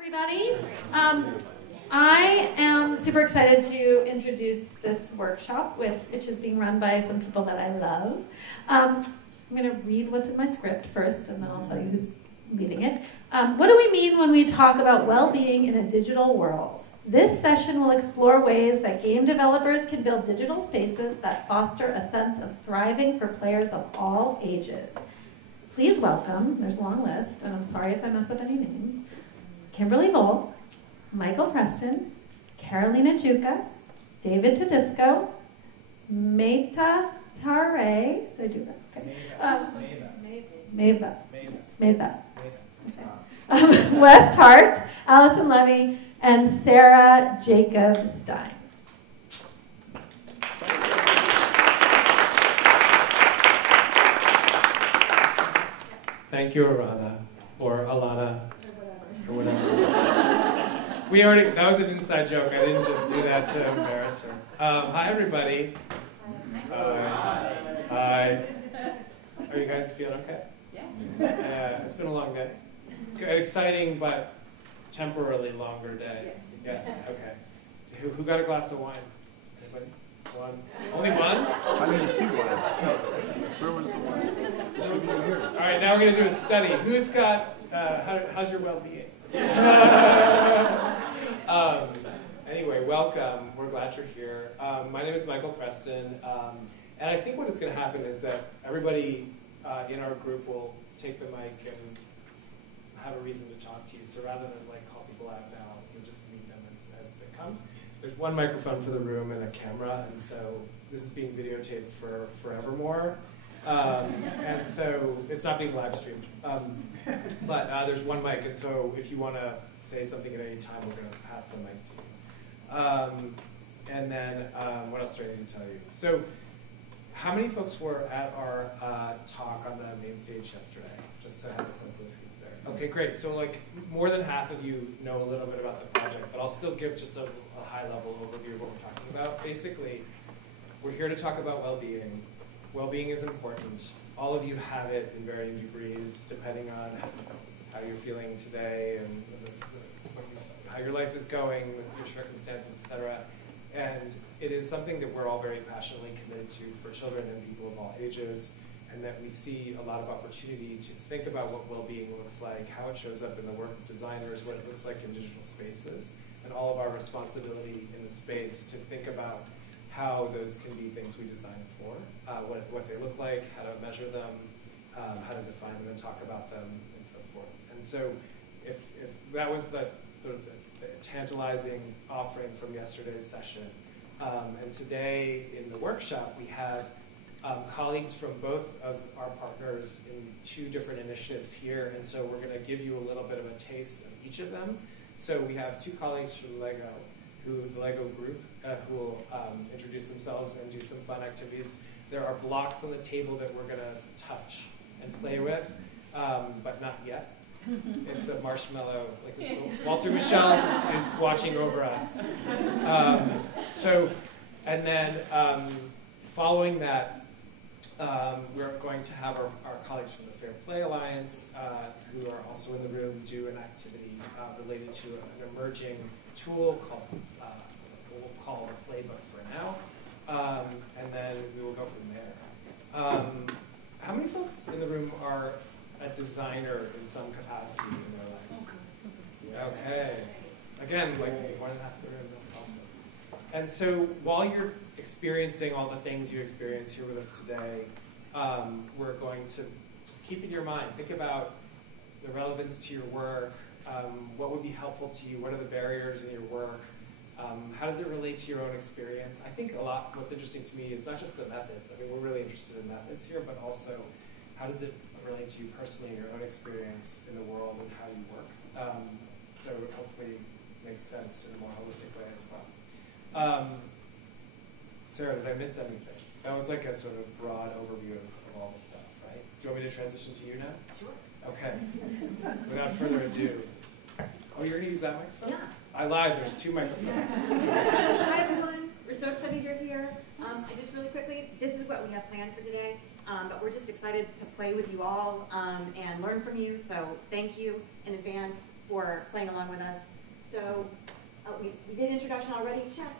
Everybody. I am super excited to introduce this workshop, which is being run by some people that I love. I'm going to read what's in my script first, and then I'll tell you who's leading it. What do we mean when we talk about well-being in a digital world? This session will explore ways that game developers can build digital spaces that foster a sense of thriving for players of all ages. Please welcome, there's a long list, and I'm sorry if I mess up any names, Kimberly Volk, Michael Preston, Carolina Juca, David Tedisco, Meta Tare, did I do that? Okay. Meva. Okay. Wes Hart, Allison Levy, and Sarah Jacob Stein. Thank you, Arana, or Alana, or whatever. We already, that was an inside joke. I didn't just do that to embarrass her. Hi, everybody. Hi. Are you guys feeling okay? Yeah. It's been a long day. Exciting, but temporarily longer day. Yes, okay. Who got a glass of wine? Anybody? One? Only one? I didn't see one. Where was the wine? It should be in here. All right, now we're going to do a study. Who's got, how's your well-being? Anyway, welcome. We're glad you're here. My name is Michael Preston, and I think what is going to happen is that everybody in our group will take the mic and have a reason to talk to you. So rather than call people out now, you'll just meet them as they come. There's one microphone for the room and a camera, and so this is being videotaped for forevermore. And so it's not being live streamed. But there's one mic, and so if you want to say something at any time, we're going to pass the mic to you. And then what else do I need to tell you? So how many folks were at our talk on the main stage yesterday? Just to have a sense of who's there. Okay, great. So more than half of you know a little bit about the project, but I'll still give just a high-level overview of what we're talking about. Basically, we're here to talk about well-being. Well-being is important. All of you have it in varying degrees, depending on how you're feeling today and how your life is going, your circumstances, etc. And it is something that we're all very passionately committed to for children and people of all ages, and that we see a lot of opportunity to think about what well-being looks like, how it shows up in the work of designers, what it looks like in digital spaces, and all of our responsibility in the space to think about how those can be things we design for, what they look like, how to measure them, how to define them and talk about them, and so forth. And so if that was the sort of the tantalizing offering from yesterday's session, and today in the workshop we have colleagues from both of our partners in two different initiatives here, and so we're going to give you a little bit of a taste of each of them. So we have two colleagues from LEGO, the LEGO group, who will introduce themselves and do some fun activities. There are blocks on the table that we're going to touch and play with, but not yet. It's a marshmallow, Walter Michel is watching over us. And then following that, we're going to have our colleagues from the Fair Play Alliance, who are also in the room, do an activity related to an emerging tool called we'll call the Playbook for now, and then we will go from there. How many folks in the room are a designer in some capacity in their life? Okay. Again, more than half the room, that's awesome. And so while you're experiencing all the things you experience here with us today, we're going to keep in your mind, think about the relevance to your work, what would be helpful to you, what are the barriers in your work, how does it relate to your own experience? I think what's interesting to me is not just the methods. I mean, we're really interested in methods here, but also how does it relate to you personally, your own experience in the world and how you work. So it hopefully makes sense in a more holistic way as well. Sarah, did I miss anything? That was like a sort of broad overview of all the stuff, right? Do you want me to transition to you now? Sure. Okay. Without further ado. Oh, you're going to use that microphone? Yeah. I lied. There's two microphones. Hi, everyone. We're so excited you're here. And just really quickly, this is what we have planned for today. But we're just excited to play with you all and learn from you. So thank you in advance. for playing along with us. So we did introduction already, check.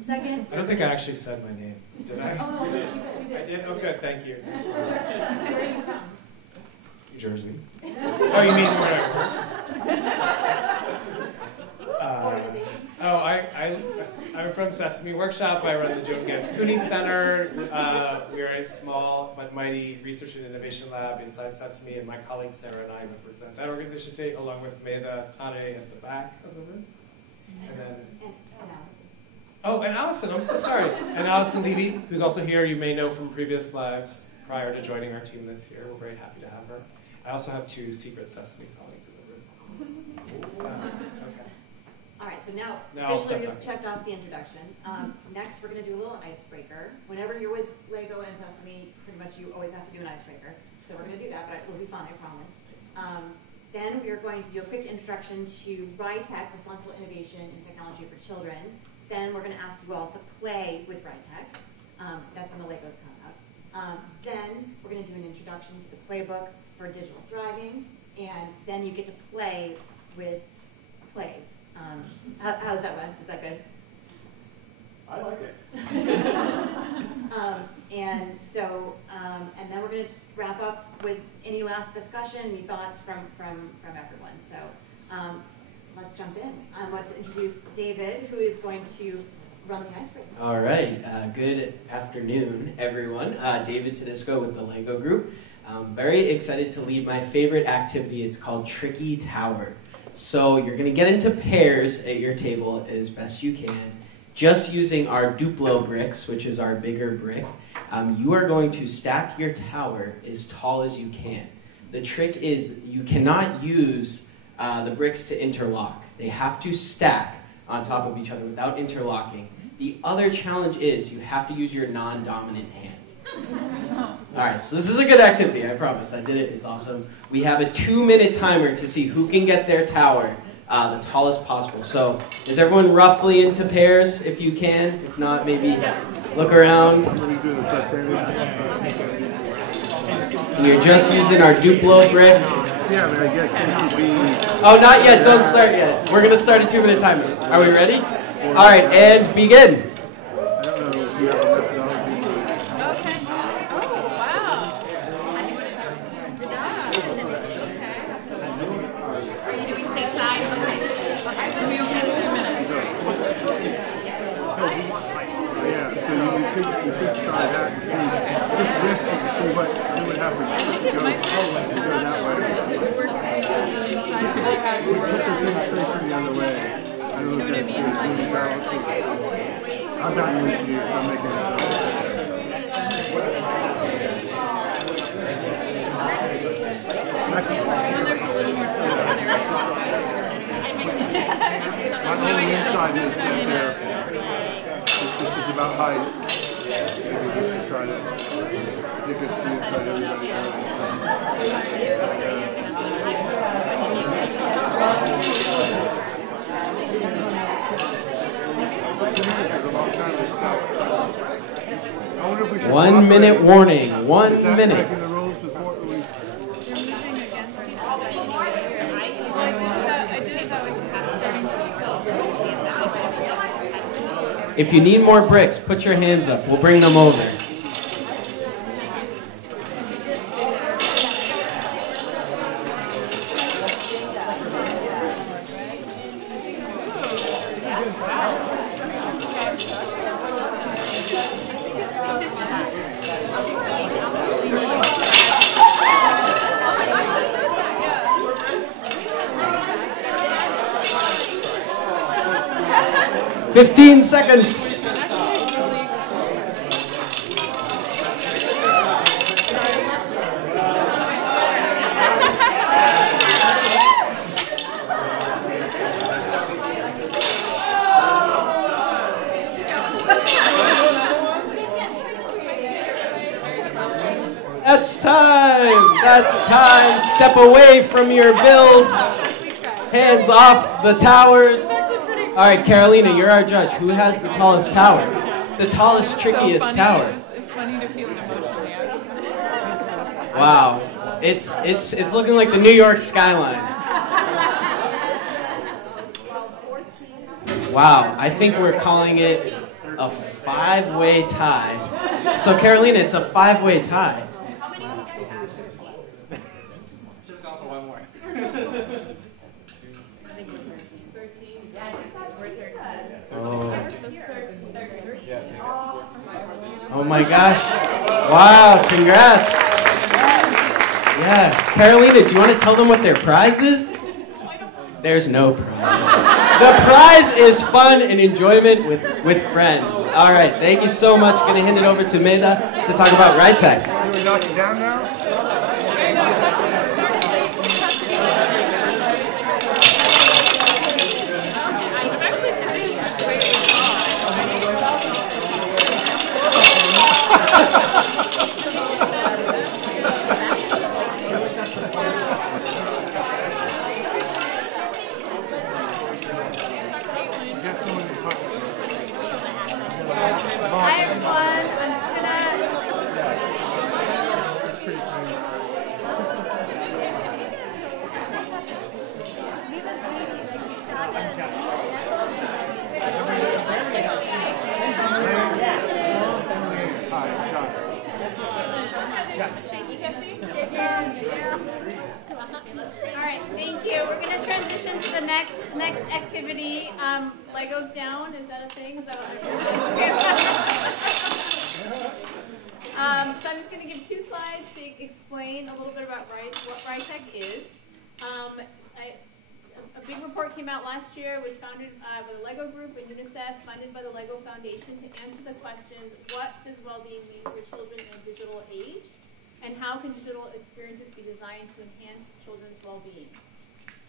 Second. I don't think I actually said my name, did I? Oh, you did. I did? Oh, good, thank you. Where are you from? New Jersey. Oh, you mean whatever. I'm from Sesame Workshop. I run the Joan Ganz Cooney Center. We're a small but mighty research and innovation lab inside Sesame, and my colleague Sarah and I represent that organization today, along with Medha Tane at the back of the room. And then, oh, and Allison, I'm so sorry. And Allison Levy, who's also here, you may know from previous lives prior to joining our team this year. We're very happy to have her. I also have 2 secret Sesame colleagues in the room. Okay. All right, so now officially you've checked off the introduction. Next, we're going to do a little icebreaker. Whenever you're with Lego and Sesame, pretty much you always have to do an icebreaker. So we're going to do that, but it will be fun, I promise. Then we are going to do a quick introduction to RITEC, Responsible Innovation in Technology for Children. Then we're going to ask you all to play with RITEC. That's when the Legos come up. Then we're going to do an introduction to the playbook for digital thriving, and then you get to play with plays. How's that, Wes? Is that good? I like it. And then we're going to just wrap up with any last discussion, any thoughts from everyone. So let's jump in. I want to introduce David, who is going to run the icebreaker. All right. Good afternoon, everyone. David Tedesco with the Lego Group. I'm very excited to lead my favorite activity. It's called Tricky Tower. So you're going to get into pairs at your table as best you can, just using our Duplo bricks, which is our bigger brick. You are going to stack your tower as tall as you can. The trick is you cannot use the bricks to interlock. They have to stack on top of each other without interlocking. The other challenge is you have to use your non-dominant hand. All right, so this is a good activity, I promise. I did it, it's awesome. We have a 2-minute timer to see who can get their tower the tallest possible. So is everyone roughly into pairs, if you can? If not, maybe look around. And you're just using our Duplo brick. Yeah, but I guess it could be... Oh, not yet, don't start yet. We're gonna start a 2-minute timer. Are we ready? All right, and begin. I don't know if you have a methodology. Okay. Oh, wow. Are you doing stateside? Okay. We only have 2 minutes. So you could try that and see, just risk it and see what happens. Go that way. Put the things facing the other way. I don't know if that's good. I'm not an engineer, so I'm making this up. My only insight is that this is about height. Maybe we should try this. I think it's the inside everybody. I wonder if we should 1 minute warning. 1 minute. If you need more bricks, put your hands up. We'll bring them over. "15 seconds. That's time. That's time. Step away from your builds. Hands off the towers. All right, Carolina, you're our judge. Who has the tallest tower? The tallest, trickiest tower. It's funny to feel it emotionally. Wow, it's looking like the New York skyline. Wow, I think we're calling it a 5-way tie. So Carolina, it's a 5-way tie. How many do you guys have? Should have gone for one more. 13. Yeah, we're 13. Oh my gosh. Wow, congrats. Yeah. Carolina, do you want to tell them what their prize is? There's no prize. The prize is fun and enjoyment with friends. All right, thank you so much. Going to hand it over to Meda to talk about RITEC. Can we knock it down now? Hi everyone, I'm just gonna... All right, thank you. We're going to transition to the next activity. Legos down, is that a thing? Is that what so I'm just going to give 2 slides to explain a little bit about what RITEC is. A big report came out last year. It was founded by the LEGO Group and UNICEF, funded by the LEGO Foundation to answer the questions, what does well-being mean for children in a digital age? And how can digital experiences be designed to enhance children's well-being?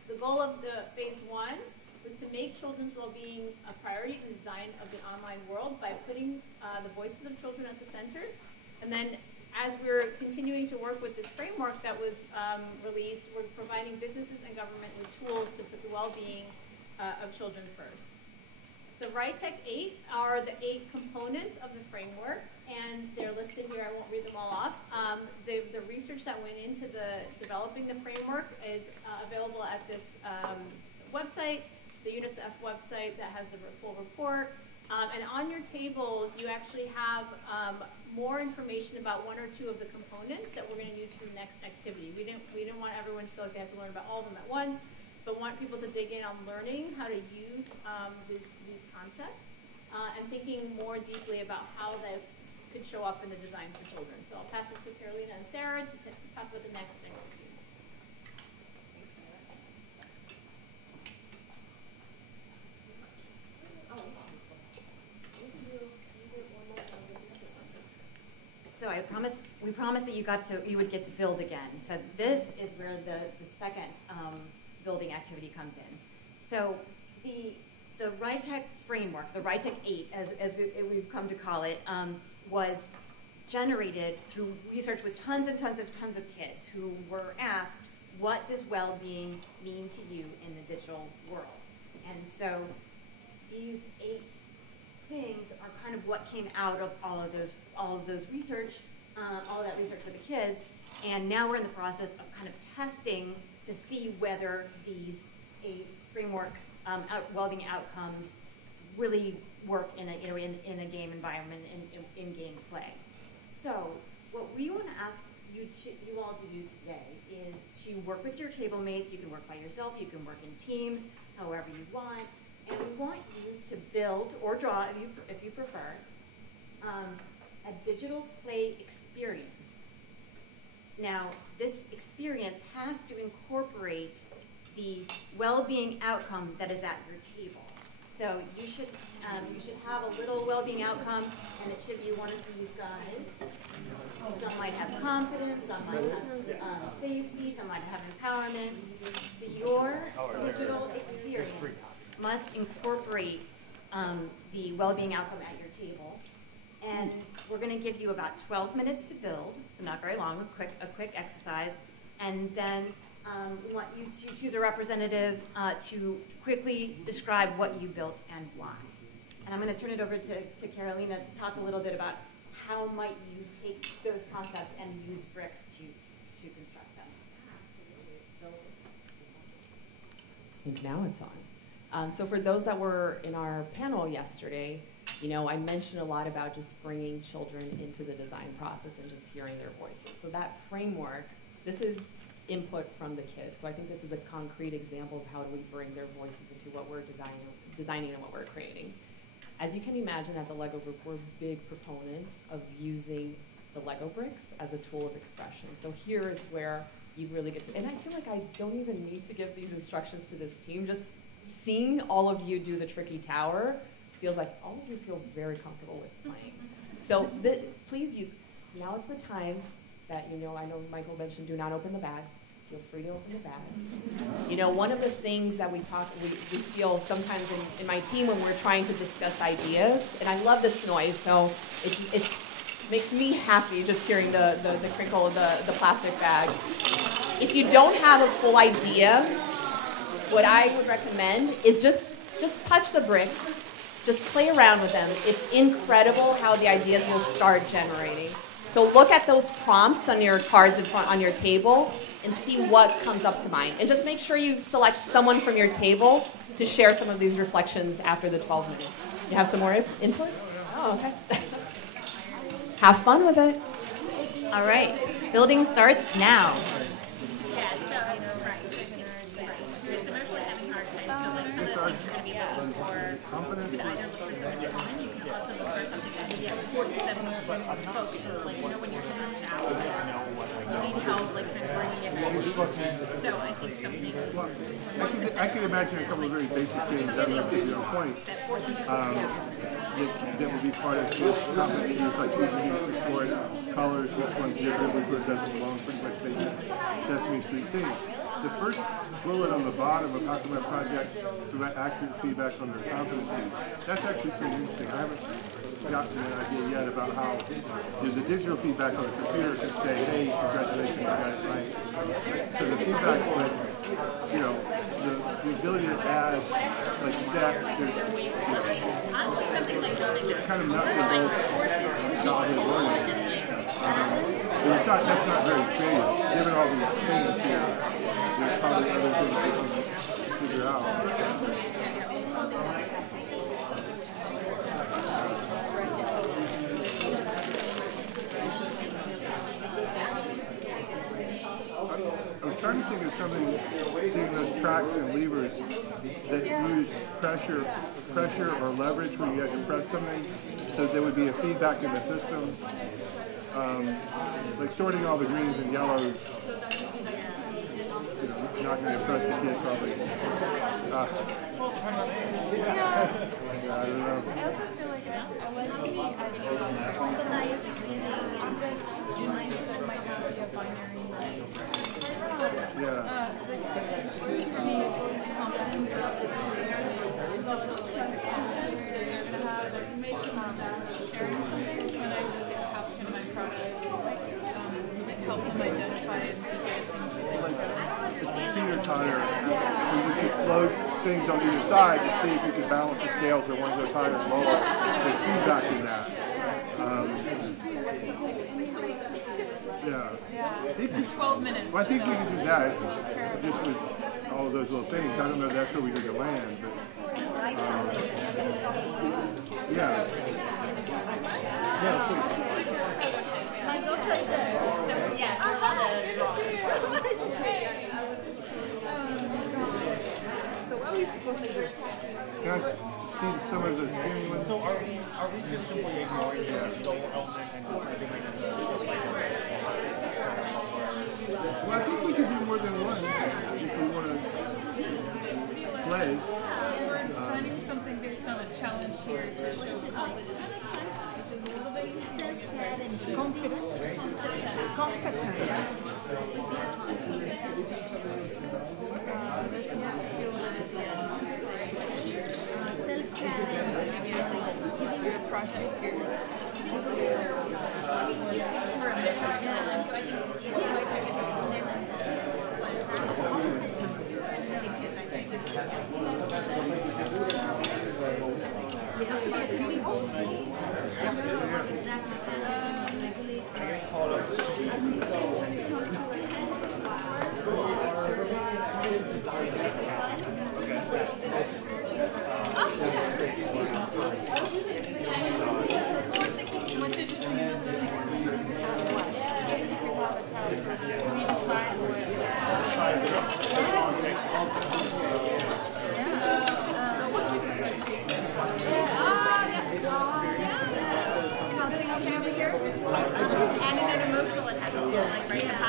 The goal of the phase 1 was to make children's well-being a priority in the design of the online world by putting the voices of children at the center. And then as we're continuing to work with this framework that was released, we're providing businesses and government with tools to put the well-being of children first. The RITEC 8 are the 8 components of the framework, and they're listed here. I won't read them all off. The research that went into developing the framework is available at this website, the UNICEF website that has the full report. And on your tables, you actually have more information about 1 or 2 of the components that we're going to use for the next activity. We didn't want everyone to feel like they had to learn about all of them at once, but want people to dig in on learning how to use these concepts and thinking more deeply about how they could show up in the design for children. So I'll pass it to Carolina and Sarah to talk about the next activity. So we promised that you would get to build again. So this is where the second building activity comes in. So the RITEC framework, the RITEC 8, as we've come to call it, was generated through research with tons and tons of kids who were asked, what does well-being mean to you in the digital world? And so these 8 things are kind of what came out of all of those research, all of that research for the kids, and now we're in the process of kind of testing to see whether these 8 framework well-being outcomes really work in a game environment, in game play. So what we want to ask you all to do today is to work with your table mates. You can work by yourself, you can work in teams, however you want. And we want you to build or draw, if you prefer, a digital play experience. Now, this experience has to incorporate the well-being outcome that is at your table. So you should have a little well-being outcome, and it should be one of these guys. Some might have confidence, some might have safety, some might have empowerment. So your digital experience must incorporate the well-being outcome at your table. And we're going to give you about 12 minutes to build, so not very long, a quick exercise. And then we want you to choose a representative to quickly describe what you built and why. And I'm going to turn it over to Carolina to talk a little bit about how might you take those concepts and use bricks to construct them. Absolutely. So I think now it's on. So for those that were in our panel yesterday, I mentioned a lot about just bringing children into the design process and just hearing their voices. So that framework, this is input from the kids. So I think this is a concrete example of how do we bring their voices into what we're designing and what we're creating. As you can imagine, at the LEGO group, we're big proponents of using the LEGO bricks as a tool of expression. So here is where you really get to, and I feel like I don't even need to give these instructions to this team. Just seeing all of you do the tricky tower feels like all of you feel very comfortable with playing. So please use, now it's the time that, I know Michael mentioned do not open the bags. Feel free to open the bags. One of the things that we feel sometimes in my team when we're trying to discuss ideas, and I love this noise, so it makes me happy just hearing the crinkle of the plastic bags. If you don't have a full idea, what I would recommend is just touch the bricks, just play around with them. It's incredible how the ideas will start generating. So look at those prompts on your cards in front on your table and see what comes up to mind. And just make sure you select someone from your table to share some of these reflections after the 12 minutes. You have some more input? Oh, okay. Have fun with it. All right, building starts now. Yeah, so, right. It's emotionally having a hard time, so like some of the things you're going to be looking for could either look for something common, you can also look for something that forces them to focus. Like, when you're stressed out, you need help, like, kind of bringing it back. So I think something... I can imagine a couple of very basic things that would give you a point. That would be part of kids' competencies, like using these to sort colors, which one's different, which one doesn't belong, pretty much basic Sesame Street things. The first bullet on the bottom of how can my project provide accurate feedback on their competencies, that's actually pretty interesting. I haven't gotten an idea yet about how there's a digital feedback on the computer that say, hey, congratulations, you got it right. So the feedback, but the ability to add like sets, they're kind of nuts and bolts childhood learning. That's not very creative. Given all these things here, there's probably other things we can figure out. I'm trying to think of something, seeing those tracks and levers that use pressure or leverage when you had to press something, so there would be a feedback in the system. Like sorting all the greens and yellows, not going to impress the kid probably. I don't know. I also feel like I like the idea of organized objects in lines that might not be a binary line. Yeah. The confidence of the creator is also a sense to have the information on that, sharing something when I look at how can my project help them identify and figure things out. It's a teeter totter. You would just load things on either side to see if you could balance the scales or one goes higher or lower. There's feedback in that. Yeah. 12 minutes. Well, I think we can do that just with all of those little things. I don't know if that's where we need to land, but yeah. Yeah, please. So, yeah, so we're on the draw. So what are we supposed to do? Can I see some of the skinny ones? So are we just simply ignoring the double element and just assuming it's a playful? Well, I think we could do more than one if we want to play. Finding something based on a challenge here to show competence, which is a little bit competence. Project here.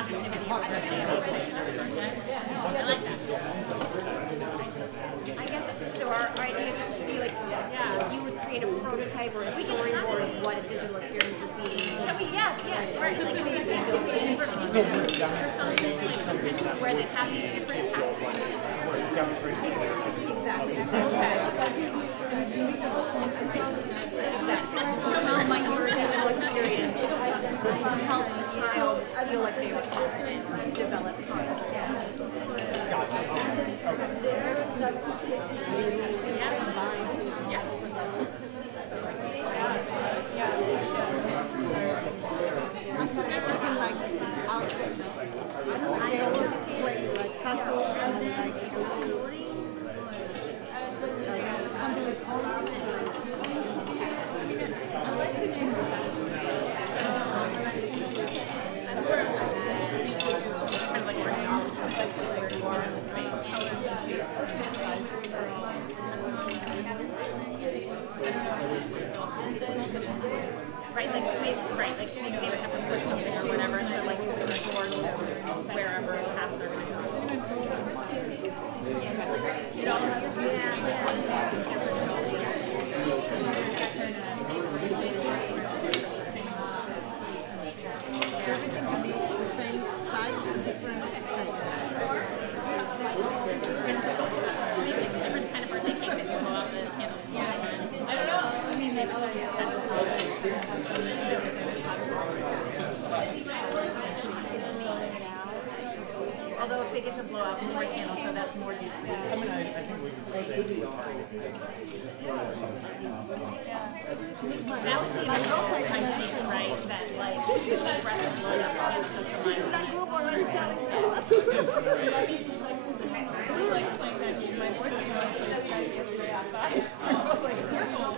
positivity of birthday baby. I like that. I guess so. Our idea would be like, you would create a prototype or a storyboard of what a digital experience would be. Yes, right. Like maybe it's different features or something, like where they have these different tasks. How might your digital experience help the child feel like they would develop products? Like maybe they would have to push something or whatever to like open the door to wherever path they're going to go. Maybe it's a different kind of birthday cake that you blow out the candles. I don't know. I mean, maybe although if they get to blow out more candles, so that's more deep. I mean, I think we can say That was the initial, I think, right? That like the breath of blood up candles of the mind. That group already telling I like playing that game. My boyfriend wants to play that game outside. We're like circle.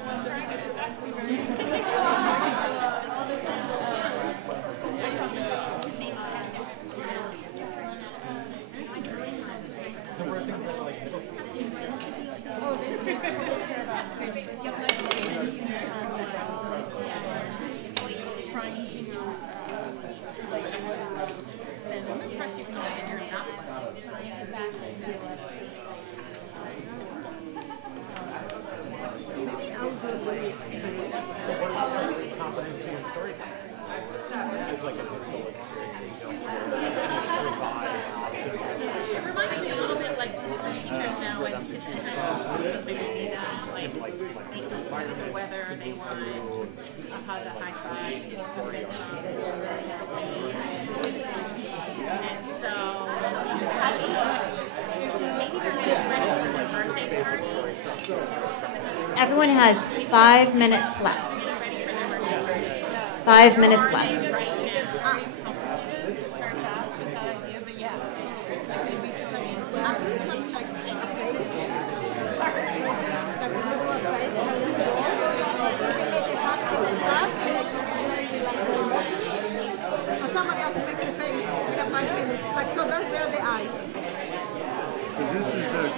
It's actually very whether they want a hug, a high five, a fist bump, and so maybe they're getting ready for their birthday party. Everyone has 5 minutes left. 5 minutes left.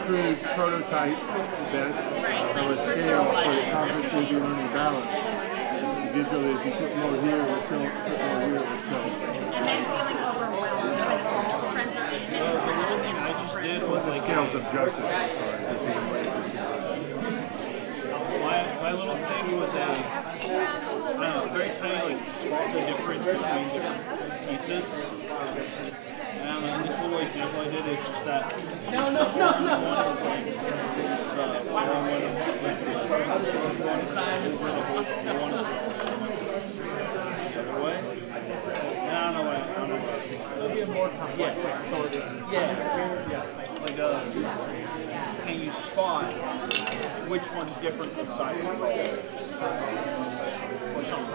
Crude prototype best of a scale for the competency learning balance. Visually, if you put more here, it will tilt, put more here, it will tilt. And then feeling overwhelmed, like all the friends are in it. I just did was like Scales of justice. My little thing was a I don't know, very tiny like spot the difference between different pieces. And this little example I did, it's just that one is like one is the other way. And I don't know what it'll be a more complex sort of like can you spot which one's different from side scroll or something.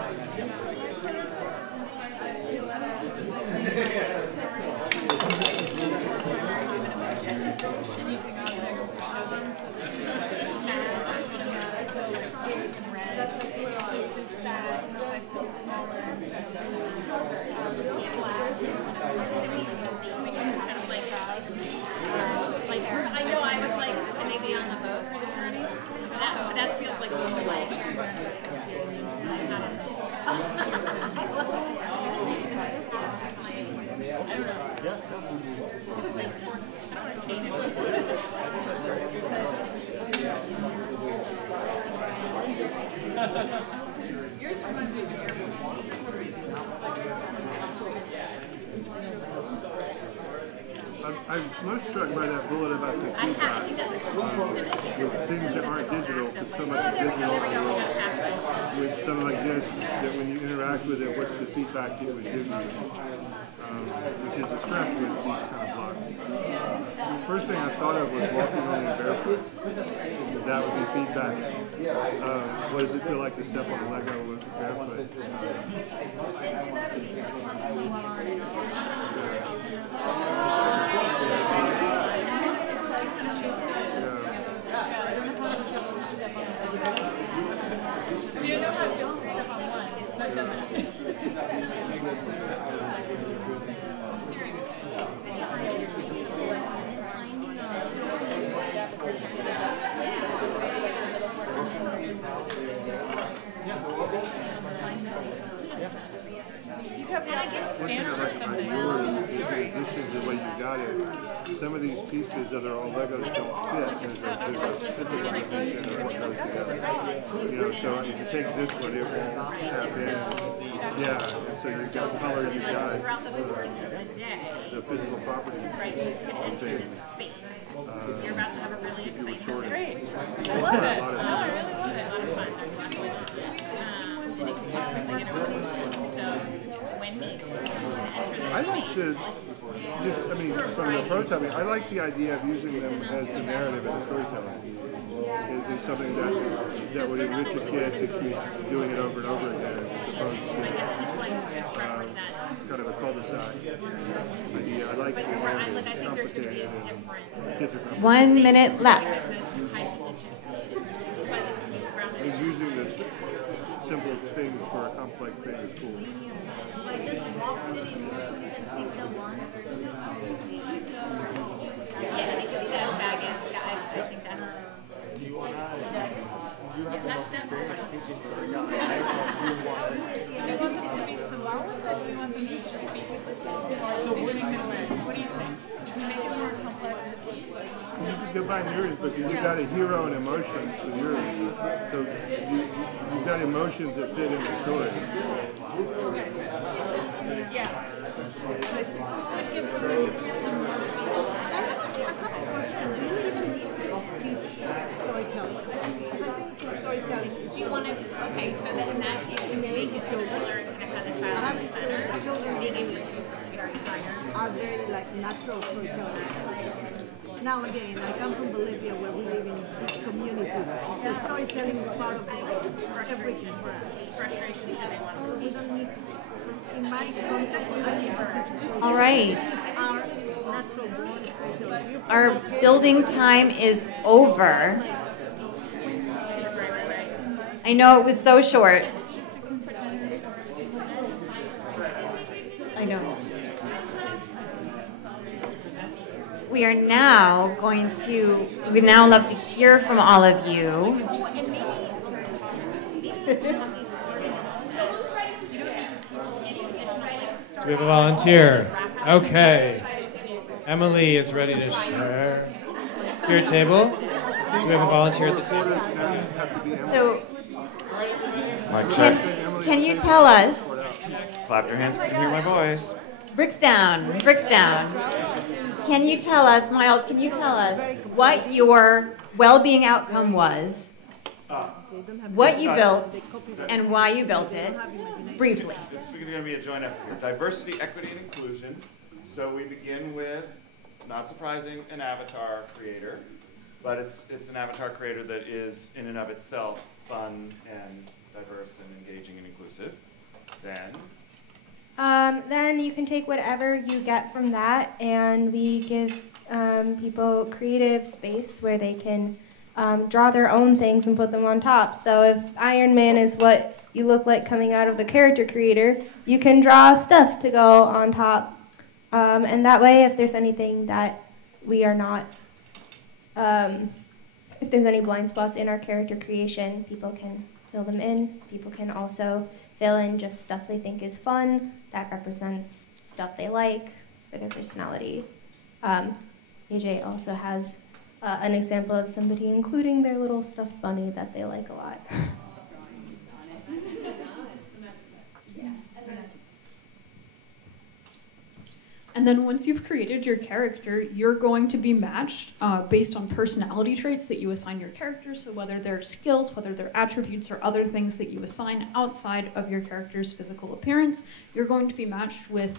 I know I was like maybe on the boat for the journey, but that feels like a little like I don't know. It's like forced. I don't want to change it. Yours reminds me of the airport. I was most struck by that bullet about the feedback. With things that aren't digital, because so much is digital in the world. With something like this, that when you interact with it, what's the feedback it would give you? Which is a strength with these kind of blocks. The first thing I thought of was walking only barefoot, because that would be feedback. What does it feel like to step on a Lego with barefoot? Some of these pieces that are all Legos don't fit, and there's a physical dimension of what goes together. You know, so if you take this one, it won't tap in. Yeah, and so you've got color, you've got the physical properties. Right, you can enter this space. You're about to have a really exciting. It's great. I love it. Oh, I really love it. A lot of fun. So when we enter this I like the, just, I mean, from the prototyping, I like the idea of using them as the narrative and the storytelling. It's something that would enrich a kid to keep doing it over and over again, as opposed to kind of a cul-de-sac idea. I like the narrative. It's complicated. Kids are complicated. 1 minute left. And using the simple things for a complex thing is cool. I just walk with the emotions and pick the one. Yeah, and it could be that jagged. Yeah, I think that's. Do you want to? You have the most experienced teaching Do you want them to be symbolic, or do you want them to just be speaking their way? What do you think? Does it make it more complex? You could combine yours, but you've got a hero and emotions with yours. So you've got emotions that fit in the story. Yeah. So it gives them Do you want to, okay, so that in that case, you make it simpler and kind of have the child in the center, being able to choose your designer. Are very like natural storytellers. Now again, I come from Bolivia where we live in big communities. So storytelling is part of everything for us. Frustration should they want So we don't need to, in my context, we don't need to teach storytelling. All right. It's our natural born storytelling. Our building time is over. I know it was so short. I know. We are now going to, we'd now love to hear from all of you. Do we have a volunteer? Okay. Emily is ready to share. Your table? Do we have a volunteer at the table? So, Mic check. can you tell us, Clap your hands if you can hear my voice. bricks down, can you tell us, Miles, can you tell us what your well-being outcome was, what you built, and why you built it, briefly? It's going to be a joint effort here. Diversity, equity, and inclusion. So we begin with, not surprising, an avatar creator, but it's an avatar creator that is in and of itself fun and diverse and engaging and inclusive. Then you can take whatever you get from that, and we give people creative space where they can draw their own things and put them on top. So if Iron Man is what you look like coming out of the character creator, you can draw stuff to go on top. And that way, if there's anything that we are not, if there's any blind spots in our character creation, people can fill them in. People can also fill in just stuff they think is fun, that represents stuff they like. for their personality. AJ also has an example of somebody including their little stuffed bunny that they like a lot. And then once you've created your character, you're going to be matched based on personality traits that you assign your character. So whether they're skills, whether they're attributes, or other things that you assign outside of your character's physical appearance, you're going to be matched with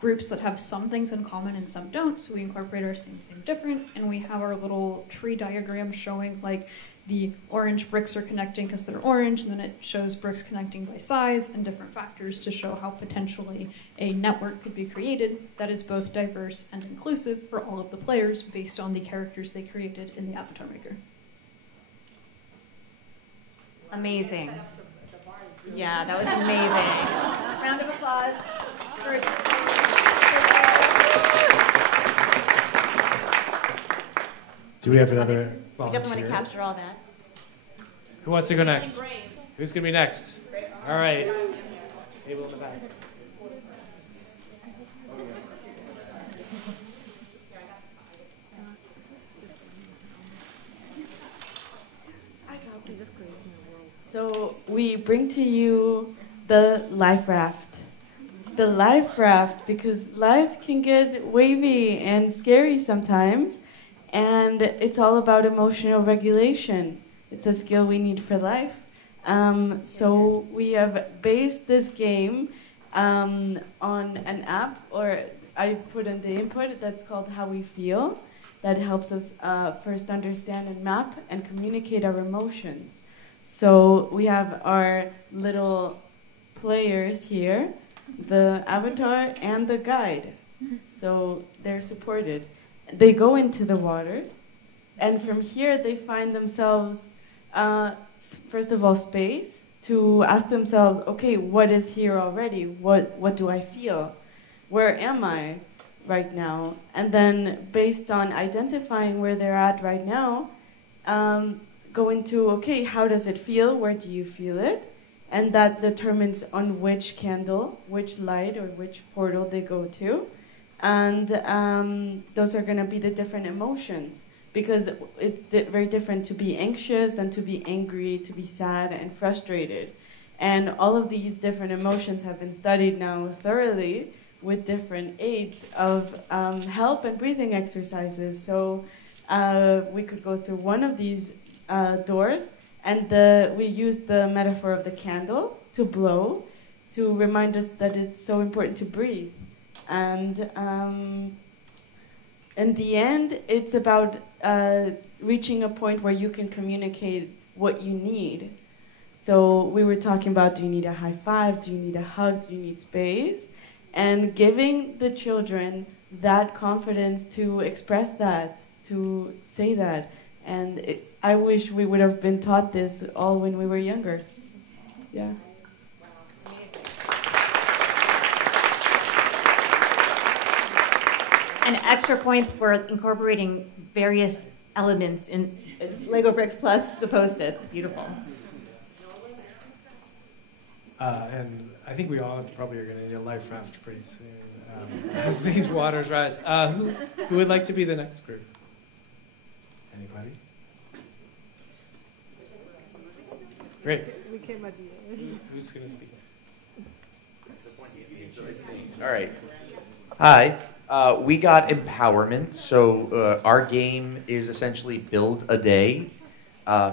groups that have some things in common and some don't. So we incorporate our same, different, and we have our little tree diagram showing like the orange bricks are connecting because they're orange, and then it shows bricks connecting by size and different factors to show how potentially a network could be created that is both diverse and inclusive for all of the players based on the characters they created in the Avatar Maker. Amazing. Yeah, that was amazing. Round of applause for... Do we have another volunteer? We definitely want to capture all that. Who wants to go next? Who's going to be next? All right. Table in the back. So we bring to you the life raft. The life raft, because life can get wavy and scary sometimes, and it's all about emotional regulation. It's a skill we need for life. So we have based this game on an app, or I put in the input that's called How We Feel. That helps us first understand and map and communicate our emotions. So we have our little players here, the avatar and the guide. So they're supported. They go into the waters, and from here they find themselves, first of all, space to ask themselves, okay, what is here already? What do I feel? Where am I right now? And then based on identifying where they're at right now, go into, okay, how does it feel? Where do you feel it? And that determines on which candle, which light, or which portal they go to. And those are going to be the different emotions, because it's very different to be anxious than to be angry, to be sad and frustrated. And all of these different emotions have been studied now thoroughly with different aids of help and breathing exercises. So we could go through one of these doors, and we use the metaphor of the candle to blow to remind us that it's so important to breathe. And in the end, it's about reaching a point where you can communicate what you need. So we were talking about, do you need a high five? Do you need a hug? Do you need space? And giving the children that confidence to express that, to say that. And I wish we would have been taught this all when we were younger. Yeah. And extra points for incorporating various elements in Lego bricks plus the Post-its. Beautiful. And I think we all probably are going to need a life raft pretty soon as these waters rise. Who would like to be the next group? Anybody? Great. We came at the end. Who's going to speak? All right. Hi. We got empowerment. So our game is essentially build a day.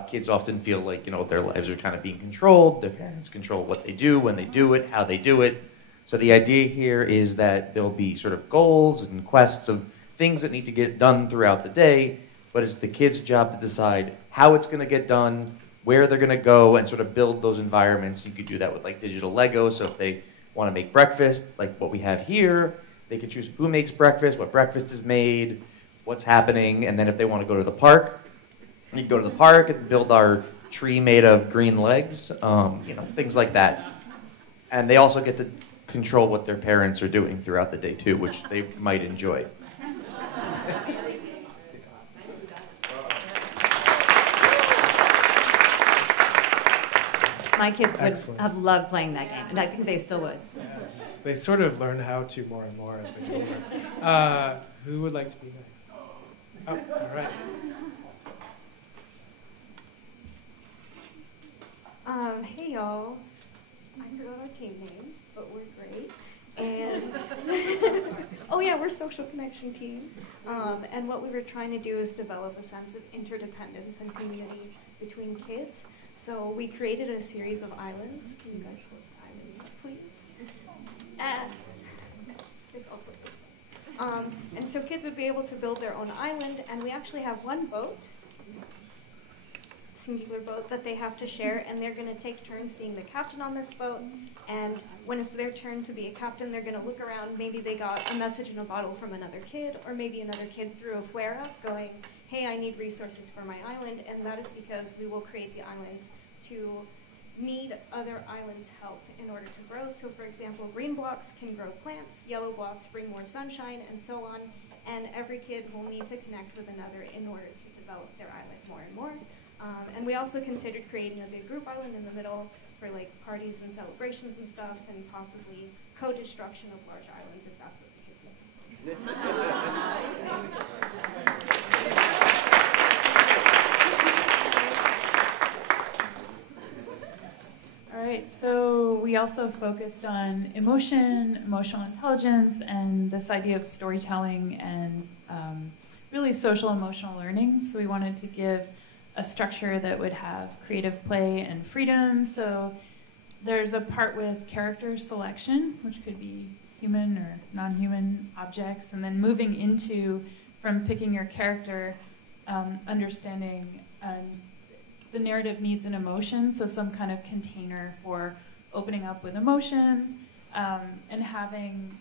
Kids often feel like, their lives are kind of being controlled. Their parents control what they do, when they do it, how they do it. So the idea here is that there'll be sort of goals and quests of things that need to get done throughout the day, but it's the kids' job to decide how it's going to get done, where they're going to go, and sort of build those environments. You could do that with like digital Lego. So if they want to make breakfast, like what we have here, they could choose who makes breakfast, what breakfast is made, what's happening, and then if they want to go to the park, you can go to the park and build our tree made of green legs, things like that. And they also get to control what their parents are doing throughout the day too, which they might enjoy. my kids would Excellent. have loved playing that game, and I think they still would. Yes, they sort of learn how to more and more as they get older. Who would like to be next? Oh, all right. Hey y'all. I forgot our team name, but we're great. And oh yeah, we're Social Connection Team. And what we were trying to do is develop a sense of interdependence and community between kids. So we created a series of islands. Can you guys hold islands up, please? There's also this one. And so kids would be able to build their own island, and we actually have one boat, singular boat, that they have to share, and they're going to take turns being the captain on this boat. And when it's their turn to be a captain, they're going to look around. Maybe they got a message in a bottle from another kid, or maybe another kid threw a flare up going, hey, I need resources for my island. And that is because we will create the islands to need other islands' help in order to grow. So for example, green blocks can grow plants, yellow blocks bring more sunshine, and so on. And every kid will need to connect with another in order to develop their island more and more. And we also considered creating a big group island in the middle for like parties and celebrations and stuff, and possibly co-destruction of large islands if that's what the kids All right, so we also focused on emotion, emotional intelligence, and this idea of storytelling and really social emotional learning. So we wanted to give a structure that would have creative play and freedom. So there's a part with character selection, which could be human or non-human objects, and then moving into, from picking your character, understanding the narrative needs and emotions, so some kind of container for opening up with emotions, and having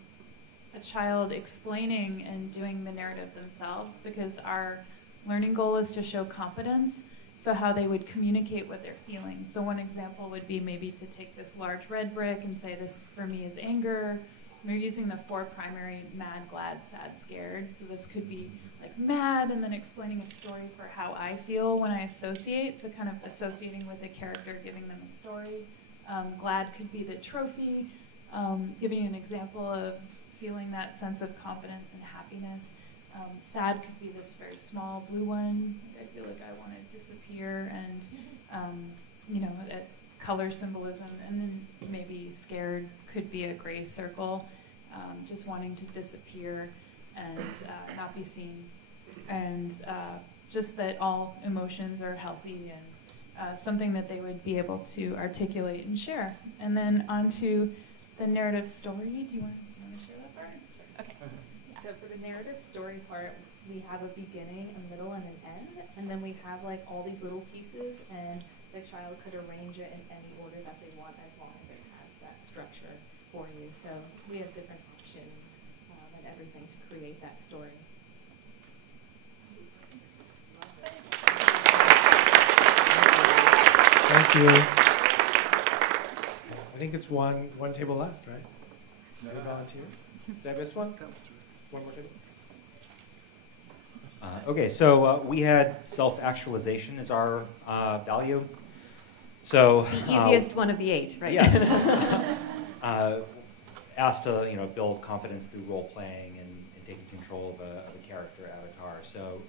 a child explaining and doing the narrative themselves, because our learning goal is to show competence, so how they would communicate what they're feeling. So one example would be maybe to take this large red brick and say, this for me is anger. We're using the 4 primary: mad, glad, sad, scared. So this could be like mad, and then explaining a story for how I feel when I associate, so kind of associating with the character, giving them a story. Glad could be the trophy, giving an example of feeling that sense of confidence and happiness. Sad could be this very small blue one. I feel like I want to disappear, and color symbolism. And then maybe scared could be a gray circle, just wanting to disappear and not be seen. And just that all emotions are healthy and something that they would be able to articulate and share. And then onto the narrative story. Do you want to share that part? Okay. So for the narrative story part, we have a beginning, a middle, and an end, and then we have like all these little pieces, and the child could arrange it in any order that they want, as long as it has that structure for you. So we have different options and everything to create that story. Thank you. I think it's one table left, right? No volunteers? Did I miss one? One more table? Okay, so we had self-actualization as our value. So the easiest one of the 8, right? Yes. Asked to build confidence through role playing and taking control of a character avatar. So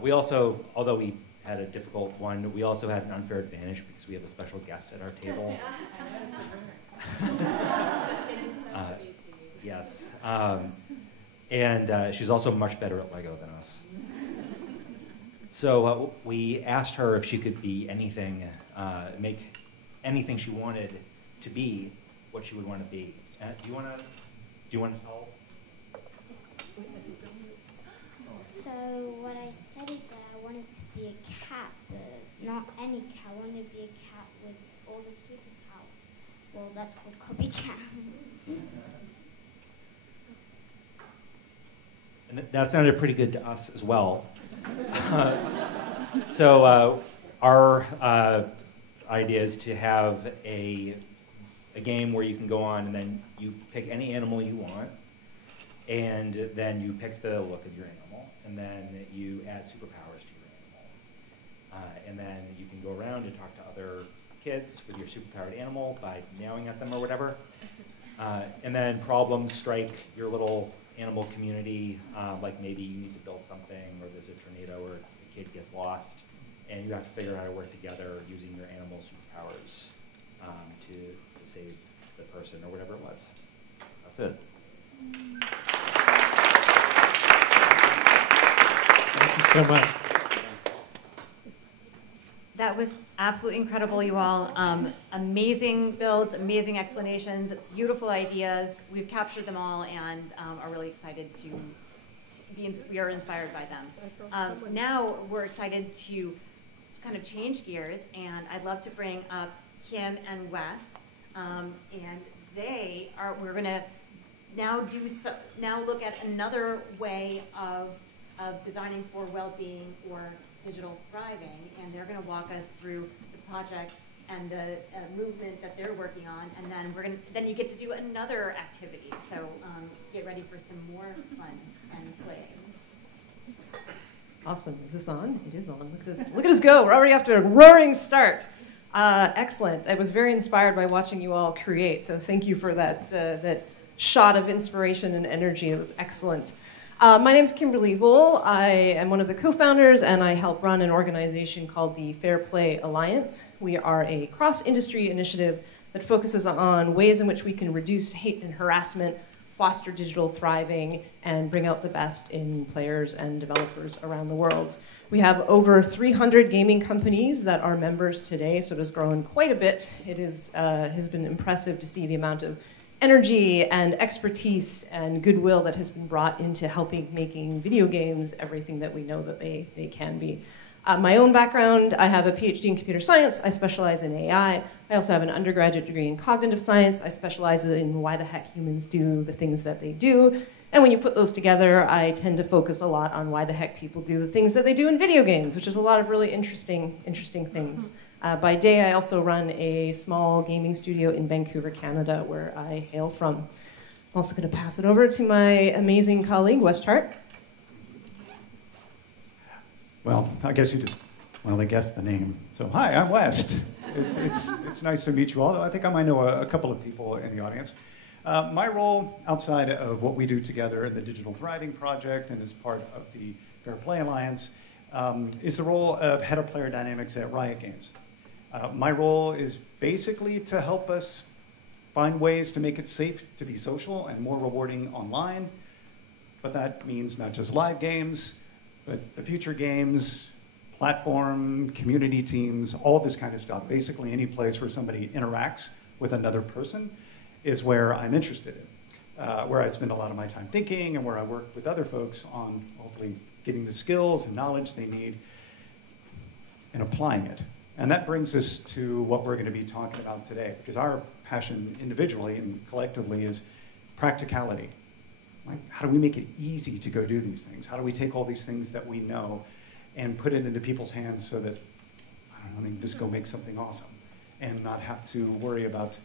we also, although we had a difficult one, we also had an unfair advantage because we have a special guest at our table. Yes. And she's also much better at Lego than us. So we asked her if she could be anything, make anything she wanted to be, what she would want to be. Do you want to tell? So what I said is that I wanted to be a cat, but not any cat. I wanted to be a cat with all the superpowers. Well, that's called copycat. And that sounded pretty good to us as well. So our idea is to have a game where you can go on and then you pick any animal you want, and then you pick the look of your animal, and then you add superpowers to your animal. And then you can go around and talk to other kids with your superpowered animal by meowing at them or whatever. And then problems strike your little animal community, like maybe you need to build something, or there's a tornado, or a kid gets lost, and you have to figure out how to work together using your animal superpowers to save the person or whatever it was. That's it. Thank you so much. That was absolutely incredible, you all. Amazing builds, amazing explanations, beautiful ideas. We've captured them all and are really excited we are inspired by them. Now we're excited to kind of change gears, and I'd love to bring up Kim and West. And we're gonna now look at another way of designing for well-being or digital thriving, and they're going to walk us through the project and the movement that they're working on, and then you get to do another activity. So get ready for some more fun and play. Awesome. Is this on? It is on. Look at this. Look at us go. We're already off to a roaring start. Excellent. I was very inspired by watching you all create. So thank you for that shot of inspiration and energy. It was excellent. My name is Kimberly Vole. I am one of the co-founders, and I help run an organization called the Fair Play Alliance. We are a cross-industry initiative that focuses on ways in which we can reduce hate and harassment, foster digital thriving, and bring out the best in players and developers around the world. We have over 300 gaming companies that are members today, so it has grown quite a bit. It has been impressive to see the amount of energy and expertise and goodwill that has been brought into helping making video games everything that we know that they can be. My own background, I have a PhD in computer science. I specialize in AI. I also have an undergraduate degree in cognitive science. I specialize in why the heck humans do the things that they do. And when you put those together, I tend to focus a lot on why the heck people do the things that they do in video games, which is a lot of really interesting things. By day, I also run a small gaming studio in Vancouver, Canada, where I hail from. I'm also going to pass it over to my amazing colleague, West Hart. Well, I guess they guessed the name. So, hi, I'm West. It's nice to meet you all. I think I might know a couple of people in the audience. My role outside of what we do together in the Digital Thriving Project and as part of the Fair Play Alliance is the role of head of player dynamics at Riot Games. My role is basically to help us find ways to make it safe to be social and more rewarding online. But that means not just live games, but the future games, platform, community teams, all this kind of stuff. Basically any place where somebody interacts with another person is where I'm interested in, where I spend a lot of my time thinking and where I work with other folks on hopefully getting the skills and knowledge they need and applying it. And that brings us to what we're going to be talking about today, because our passion individually and collectively is practicality. Right? How do we make it easy to go do these things? How do we take all these things that we know and put it into people's hands so that, I don't know, they can just go make something awesome and not have to worry about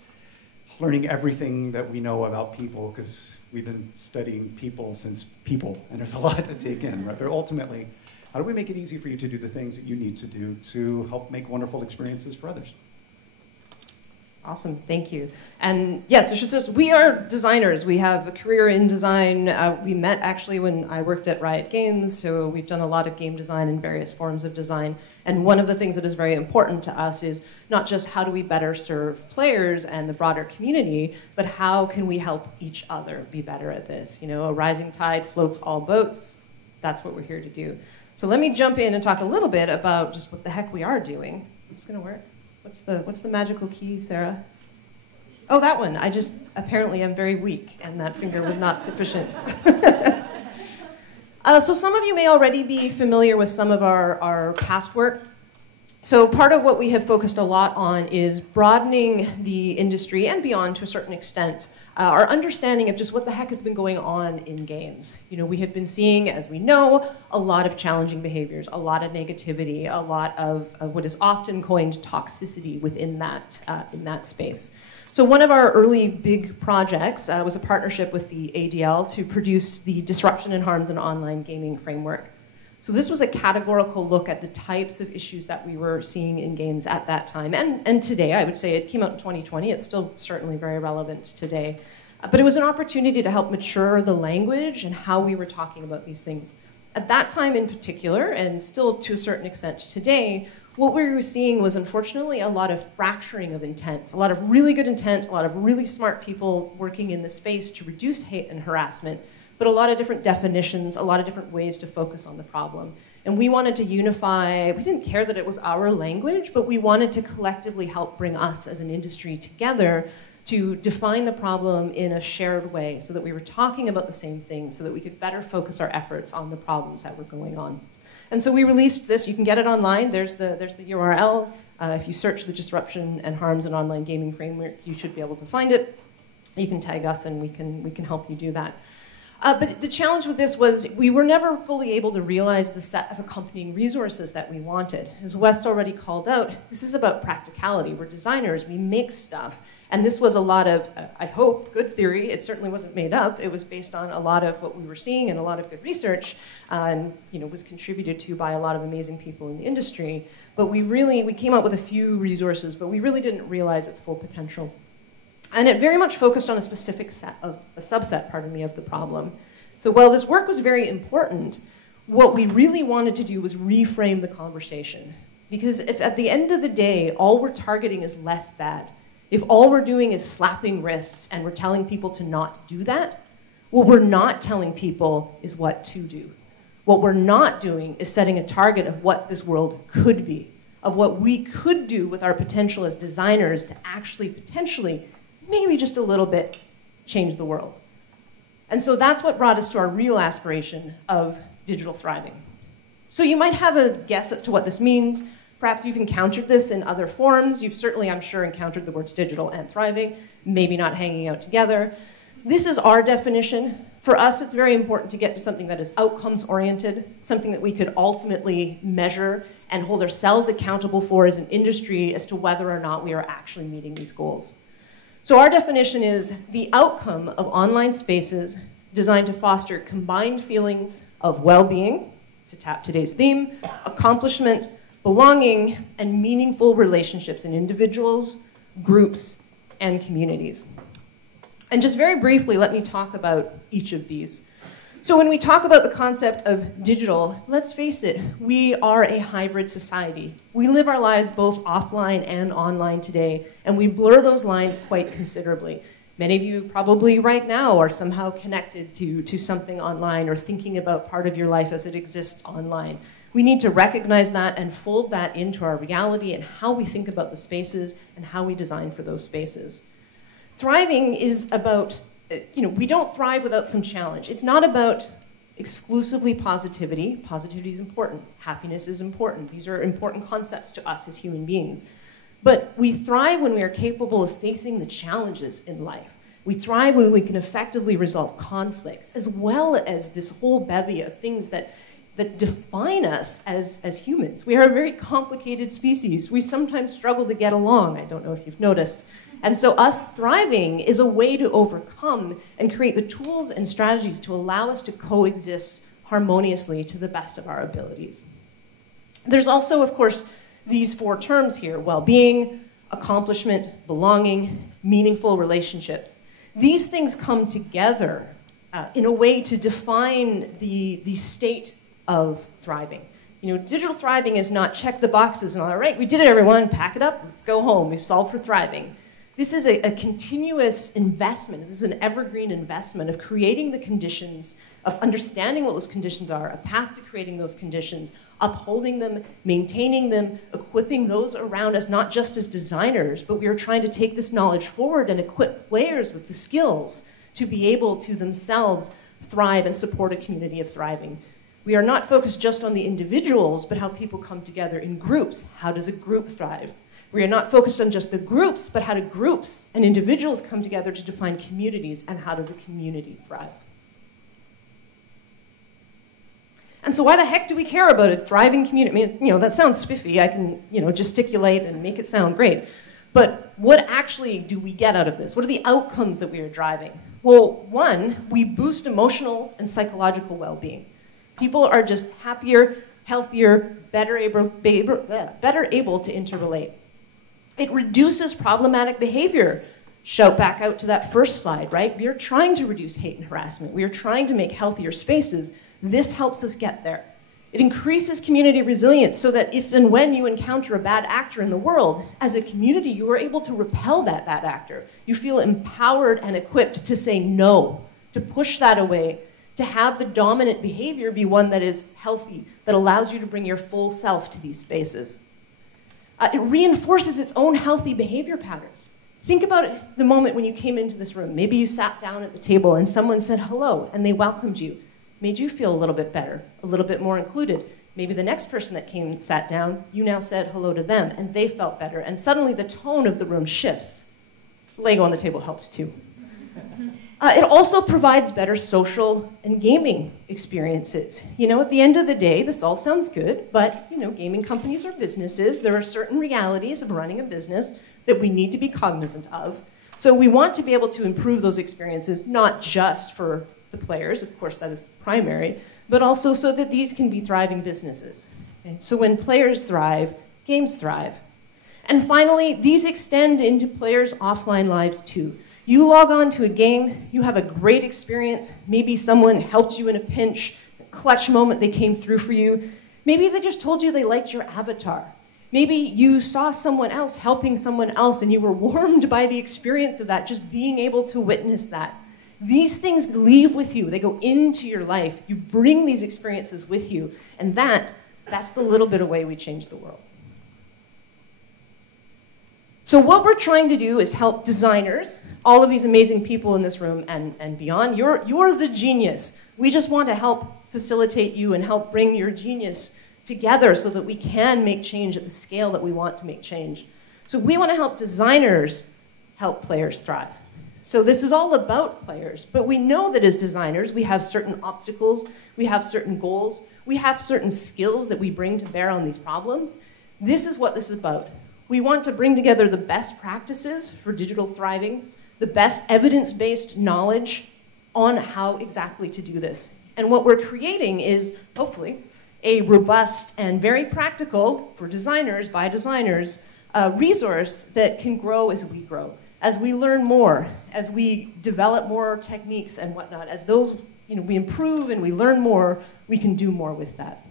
learning everything that we know about people, because we've been studying people since people, and there's a lot to take in, right? But ultimately, how do we make it easy for you to do the things that you need to do to help make wonderful experiences for others? Awesome, thank you. And yes, it's just we are designers. We have a career in design. We met actually when I worked at Riot Games, so we've done a lot of game design and various forms of design. And one of the things that is very important to us is not just how do we better serve players and the broader community, but how can we help each other be better at this? You know, a rising tide floats all boats. That's what we're here to do. So let me jump in and talk a little bit about just what the heck we are doing. Is this going to work? What's the magical key, Sarah? Oh, that one. I just apparently am very weak, and that finger was not sufficient. So some of you may already be familiar with some of our past work. So part of what we have focused a lot on is broadening the industry and beyond to a certain extent, our understanding of just what the heck has been going on in games. You know, we have been seeing, as we know, a lot of challenging behaviors, a lot of negativity, a lot of what is often coined toxicity within that space. So one of our early big projects was a partnership with the ADL to produce the Disruption and Harms in Online Gaming framework. So this was a categorical look at the types of issues that we were seeing in games at that time. And today, I would say it came out in 2020. It's still certainly very relevant today. But it was an opportunity to help mature the language and how we were talking about these things. At that time in particular, and still to a certain extent today, what we were seeing was unfortunately a lot of fracturing of intents, a lot of really good intent, a lot of really smart people working in the space to reduce hate and harassment, but a lot of different definitions, a lot of different ways to focus on the problem. And we wanted to unify, we didn't care that it was our language, but we wanted to collectively help bring us as an industry together to define the problem in a shared way so that we were talking about the same thing, so that we could better focus our efforts on the problems that were going on. And so we released this. You can get it online. There's the URL. If you search the disruption and harms in online gaming framework, you should be able to find it. You can tag us and we can help you do that. But the challenge with this was we were never fully able to realize the set of accompanying resources that we wanted. As West already called out, this is about practicality. We're designers, we make stuff. And this was a lot of, I hope, good theory. It certainly wasn't made up. It was based on a lot of what we were seeing and a lot of good research, and was contributed to by a lot of amazing people in the industry. But we came up with a few resources, but we really didn't realize its full potential. And it very much focused on a specific subset, of the problem. So while this work was very important, what we really wanted to do was reframe the conversation. Because if at the end of the day, all we're targeting is less bad, if all we're doing is slapping wrists and we're telling people to not do that, what we're not telling people is what to do. What we're not doing is setting a target of what this world could be, of what we could do with our potential as designers to actually potentially, maybe just a little bit, change the world. And so that's what brought us to our real aspiration of digital thriving. So you might have a guess as to what this means. Perhaps you've encountered this in other forms. You've certainly, I'm sure, encountered the words digital and thriving, maybe not hanging out together. This is our definition. For us, it's very important to get to something that is outcomes-oriented, something that we could ultimately measure and hold ourselves accountable for as an industry as to whether or not we are actually meeting these goals. So our definition is the outcome of online spaces designed to foster combined feelings of well-being, to tap today's theme, accomplishment, belonging, and meaningful relationships in individuals, groups, and communities. And just very briefly, let me talk about each of these. So when we talk about the concept of digital, let's face it, we are a hybrid society. We live our lives both offline and online today, and we blur those lines quite considerably. Many of you probably right now are somehow connected to something online or thinking about part of your life as it exists online. We need to recognize that and fold that into our reality and how we think about the spaces and how we design for those spaces. Thriving is about, we don't thrive without some challenge. It's not about exclusively positivity. Positivity is important. Happiness is important. These are important concepts to us as human beings. But we thrive when we are capable of facing the challenges in life. We thrive when we can effectively resolve conflicts, as well as this whole bevy of things that define us as humans. We are a very complicated species. We sometimes struggle to get along. I don't know if you've noticed. And so us thriving is a way to overcome and create the tools and strategies to allow us to coexist harmoniously to the best of our abilities. There's also, of course, these four terms here: well-being, accomplishment, belonging, meaningful relationships. These things come together in a way to define the state of thriving. Digital thriving is not check the boxes and all right, we did it, everyone, pack it up, let's go home, we've solved for thriving. This is a continuous investment. This is an evergreen investment of creating the conditions, of understanding what those conditions are, a path to creating those conditions, upholding them, maintaining them, equipping those around us, not just as designers, but we are trying to take this knowledge forward and equip players with the skills to be able to themselves thrive and support a community of thriving. We are not focused just on the individuals, but how people come together in groups. How does a group thrive? We are not focused on just the groups, but how do groups and individuals come together to define communities, and how does a community thrive? And so why the heck do we care about a thriving community? I mean, that sounds spiffy. I can, gesticulate and make it sound great. But what actually do we get out of this? What are the outcomes that we are driving? Well, one, we boost emotional and psychological well-being. People are just happier, healthier, better able to interrelate. It reduces problematic behavior. Shout back out to that first slide, right? We are trying to reduce hate and harassment. We are trying to make healthier spaces. This helps us get there. It increases community resilience so that if and when you encounter a bad actor in the world, as a community, you are able to repel that bad actor. You feel empowered and equipped to say no, to push that away, to have the dominant behavior be one that is healthy, that allows you to bring your full self to these spaces. It reinforces its own healthy behavior patterns. Think about the moment when you came into this room. Maybe you sat down at the table and someone said hello and they welcomed you. Made you feel a little bit better, a little bit more included. Maybe the next person that came and sat down, you now said hello to them and they felt better. And suddenly the tone of the room shifts. Lego on the table helped too. It also provides better social and gaming experiences. You know, at the end of the day, this all sounds good, but you know, gaming companies are businesses. There are certain realities of running a business that we need to be cognizant of. So we want to be able to improve those experiences, not just for the players, of course that is primary, but also so that these can be thriving businesses. Okay? So when players thrive, games thrive. And finally, these extend into players' offline lives too. You log on to a game, you have a great experience, maybe someone helped you in a pinch, a clutch moment they came through for you. Maybe they just told you they liked your avatar. Maybe you saw someone else helping someone else and you were warmed by the experience of that, just being able to witness that. These things leave with you, they go into your life. You bring these experiences with you, and that's the little bit of way we change the world. So what we're trying to do is help designers, all of these amazing people in this room and beyond. You're the genius. We just want to help facilitate you and help bring your genius together so that we can make change at the scale that we want to make change. So we want to help designers help players thrive. So this is all about players, but we know that as designers, we have certain obstacles, we have certain goals, we have certain skills that we bring to bear on these problems. This is what this is about. We want to bring together the best practices for digital thriving, the best evidence-based knowledge on how exactly to do this. And what we're creating is, hopefully, a robust and very practical, for designers, by designers, resource that can grow as we grow. As we learn more, as we develop more techniques and whatnot, as those, we improve and we learn more, we can do more with that.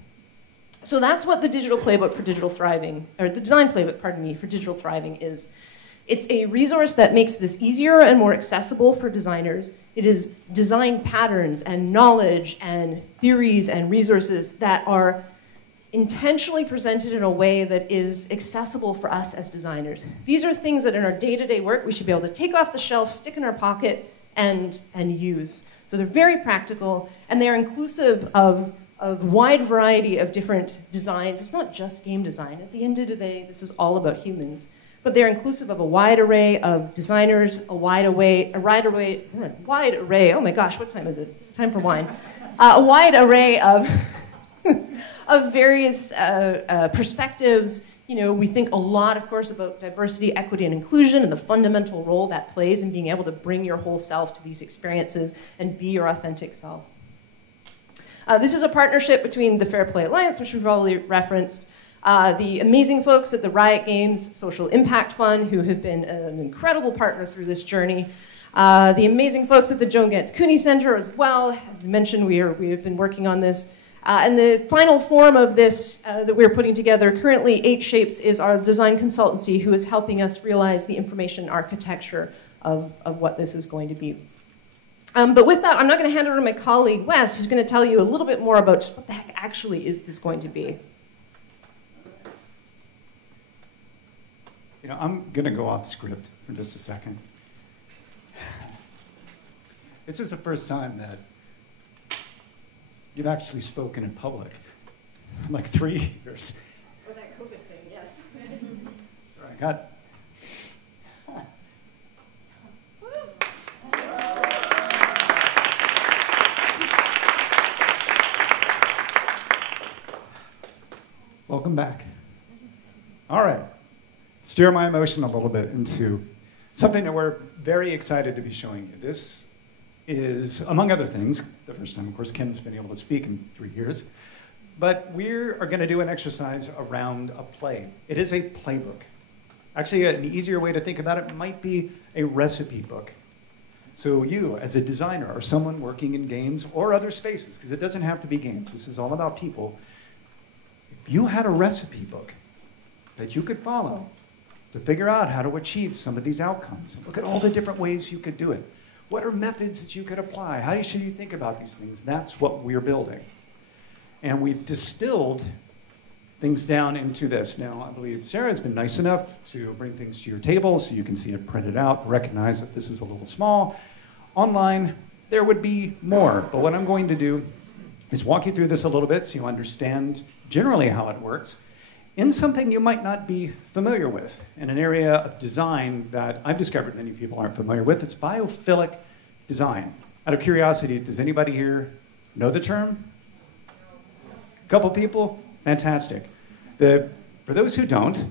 So that's what the digital playbook for digital thriving, or the design playbook, pardon me, for digital thriving is. It's a resource that makes this easier and more accessible for designers. It is design patterns and knowledge and theories and resources that are intentionally presented in a way that is accessible for us as designers. These are things that in our day-to-day work we should be able to take off the shelf, stick in our pocket, and use. So they're very practical, and they're inclusive of a wide variety of different designs. It's not just game design. At the end of the day, this is all about humans. But they're inclusive of a wide array of designers, a wide array, oh my gosh, what time is it? It's time for wine. A wide array of of various perspectives. We think a lot, of course, about diversity, equity, and inclusion and the fundamental role that plays in being able to bring your whole self to these experiences and be your authentic self. This is a partnership between the Fair Play Alliance, which we've already referenced, the amazing folks at the Riot Games Social Impact Fund, who have been an incredible partner through this journey, the amazing folks at the Joan Ganz Cooney Center as well. As mentioned, we have been working on this. And the final form of this that we're putting together currently, 8 Shapes, is our design consultancy who is helping us realize the information architecture of what this is going to be. But with that, I'm not going to hand it over to my colleague, Wes, who's going to tell you a little bit more about just what the heck actually is this going to be. I'm going to go off script for just a second. This is the first time that you've actually spoken in public in like 3 years. For that COVID thing, yes. Sorry, I got... Welcome back. All right. Steer my emotion a little bit into something that we're very excited to be showing you. This is, among other things, the first time. Of course, Ken's been able to speak in 3 years. But we are going to do an exercise around a play. It is a playbook. Actually, an easier way to think about it might be a recipe book. So you, as a designer, or someone working in games or other spaces, because it doesn't have to be games, this is all about people, if you had a recipe book that you could follow to figure out how to achieve some of these outcomes, look at all the different ways you could do it. What are methods that you could apply? How should you think about these things? That's what we're building. And we've distilled things down into this. Now, I believe Sarah has been nice enough to bring things to your table so you can see it printed out, recognize that this is a little small. Online, there would be more, but what I'm going to do is walk you through this a little bit so you understand generally how it works in something you might not be familiar with, in an area of design that I've discovered many people aren't familiar with. It's biophilic design. Out of curiosity, does anybody here know the term? A couple people? Fantastic. For those who don't,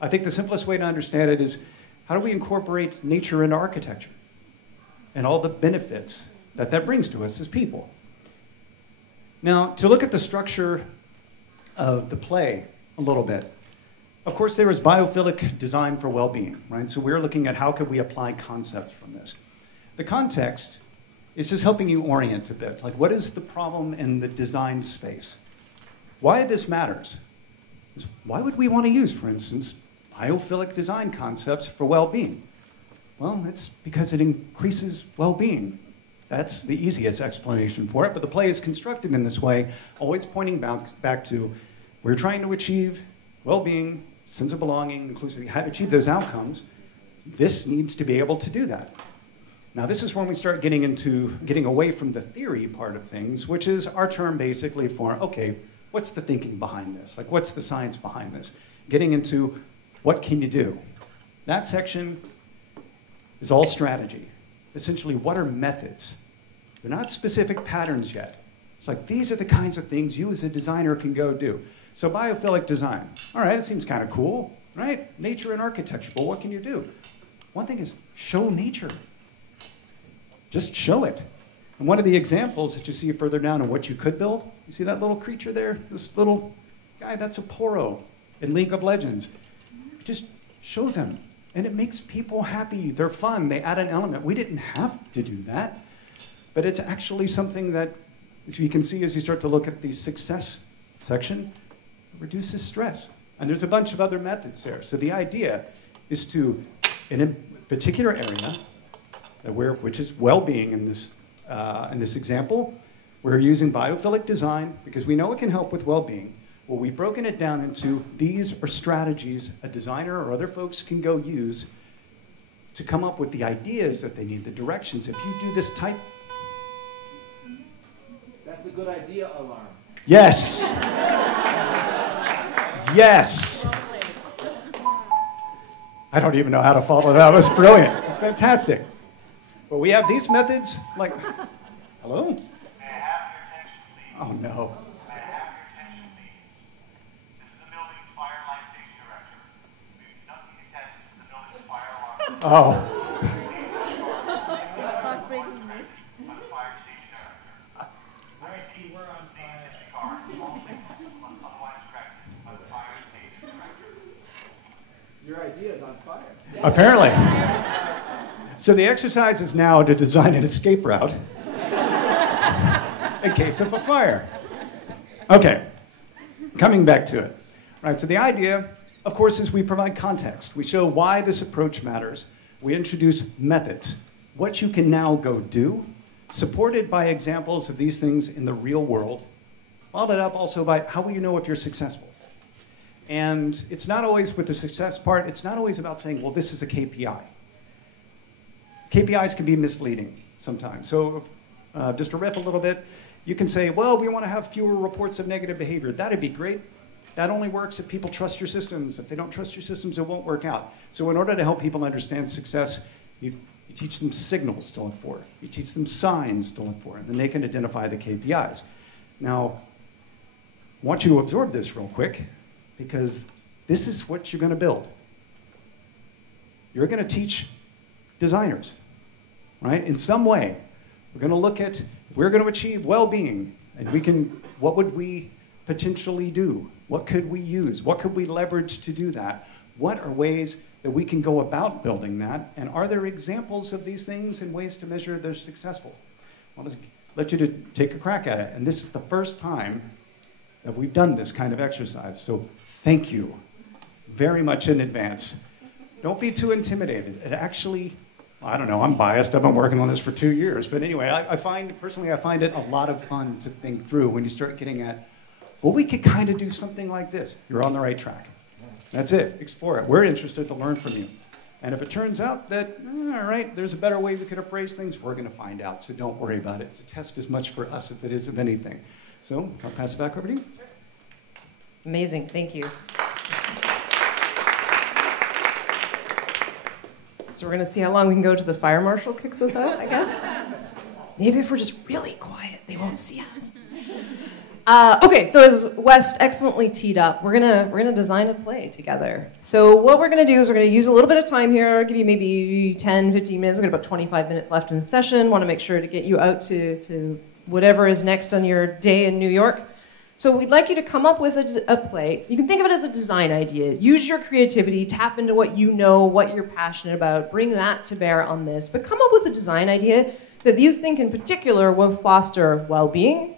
I think the simplest way to understand it is, how do we incorporate nature into architecture and all the benefits that that brings to us as people? Now, to look at the structure of the play a little bit, of course, there is biophilic design for well-being, right? So we're looking at how could we apply concepts from this. The context is just helping you orient a bit. Like, what is the problem in the design space? Why this matters is, why would we want to use, for instance, biophilic design concepts for well-being? Well, it's because it increases well-being. That's the easiest explanation for it, but the play is constructed in this way, always pointing back to, we're trying to achieve well-being, sense of belonging, inclusivity, how to achieve those outcomes. This needs to be able to do that. Now, this is when we start getting away from the theory part of things, which is our term basically for, okay, what's the thinking behind this? Like, what's the science behind this? Getting into what can you do? That section is all strategy. Essentially, what are methods? They're not specific patterns yet. It's like, these are the kinds of things you as a designer can go do. So biophilic design. All right, it seems kind of cool, right? Nature and architecture, but what can you do? One thing is, show nature. Just show it. And one of the examples that you see further down of what you could build, you see that little creature there? This little guy, that's a Poro in League of Legends. Just show them. And it makes people happy. They're fun. They add an element. We didn't have to do that. But it's actually something that, as you can see as you start to look at the success section, it reduces stress. And there's a bunch of other methods there. So the idea is to, in a particular area, which is well-being in this example, we're using biophilic design because we know it can help with well-being. Well, we've broken it down into these are strategies a designer or other folks can go use to come up with the ideas that they need, the directions. If you do this type... That's a good idea alarm. Yes! Yes! I don't even know how to follow that. It was brilliant. It's fantastic. But we have these methods, like... Hello? Oh, no. Oh. Your idea is on fire. Apparently. So the exercise is now to design an escape route in case of a fire. Okay, coming back to it. All right, so the idea, of course, is we provide context. We show why this approach matters. We introduce methods, what you can now go do, supported by examples of these things in the real world, followed up also by how will you know if you're successful? And it's not always with the success part, it's not always about saying, well, this is a KPI. KPIs can be misleading sometimes. So just to riff a little bit, you can say, well, we want to have fewer reports of negative behavior. That'd be great. That only works if people trust your systems. If they don't trust your systems, it won't work out. So in order to help people understand success, you teach them signals to look for. You teach them signs to look for, and then they can identify the KPIs. Now, I want you to absorb this real quick, because this is what you're going to build. You're going to teach designers, right? In some way, we're going to look at, if we're going to achieve well-being, and what would we potentially do? What could we use? What could we leverage to do that? What are ways that we can go about building that? And are there examples of these things and ways to measure they're successful? I'll just let you to take a crack at it. And this is the first time that we've done this kind of exercise. So thank you very much in advance. Don't be too intimidated. It actually, I don't know, I'm biased. I've been working on this for 2 years. But anyway, personally, I find it a lot of fun to think through when you start getting at, well, we could kind of do something like this. You're on the right track. That's it. Explore it. We're interested to learn from you. And if it turns out that, all right, there's a better way we could have phrased things, we're going to find out. So don't worry about it. It's a test as much for us as it is of anything. So I'll pass it back over to you. Amazing. Thank you. So we're going to see how long we can go till the fire marshal kicks us out, I guess. Maybe if we're just really quiet, they won't see us. Okay, so as West excellently teed up, we're gonna design a play together. So what we're gonna do is we're gonna use a little bit of time here. I'll give you maybe 10, 15 minutes. We've got about 25 minutes left in the session. Want to make sure to get you out to whatever is next on your day in New York. So we'd like you to come up with a play. You can think of it as a design idea. Use your creativity, tap into what you know, what you're passionate about, bring that to bear on this. But come up with a design idea that you think in particular will foster well-being,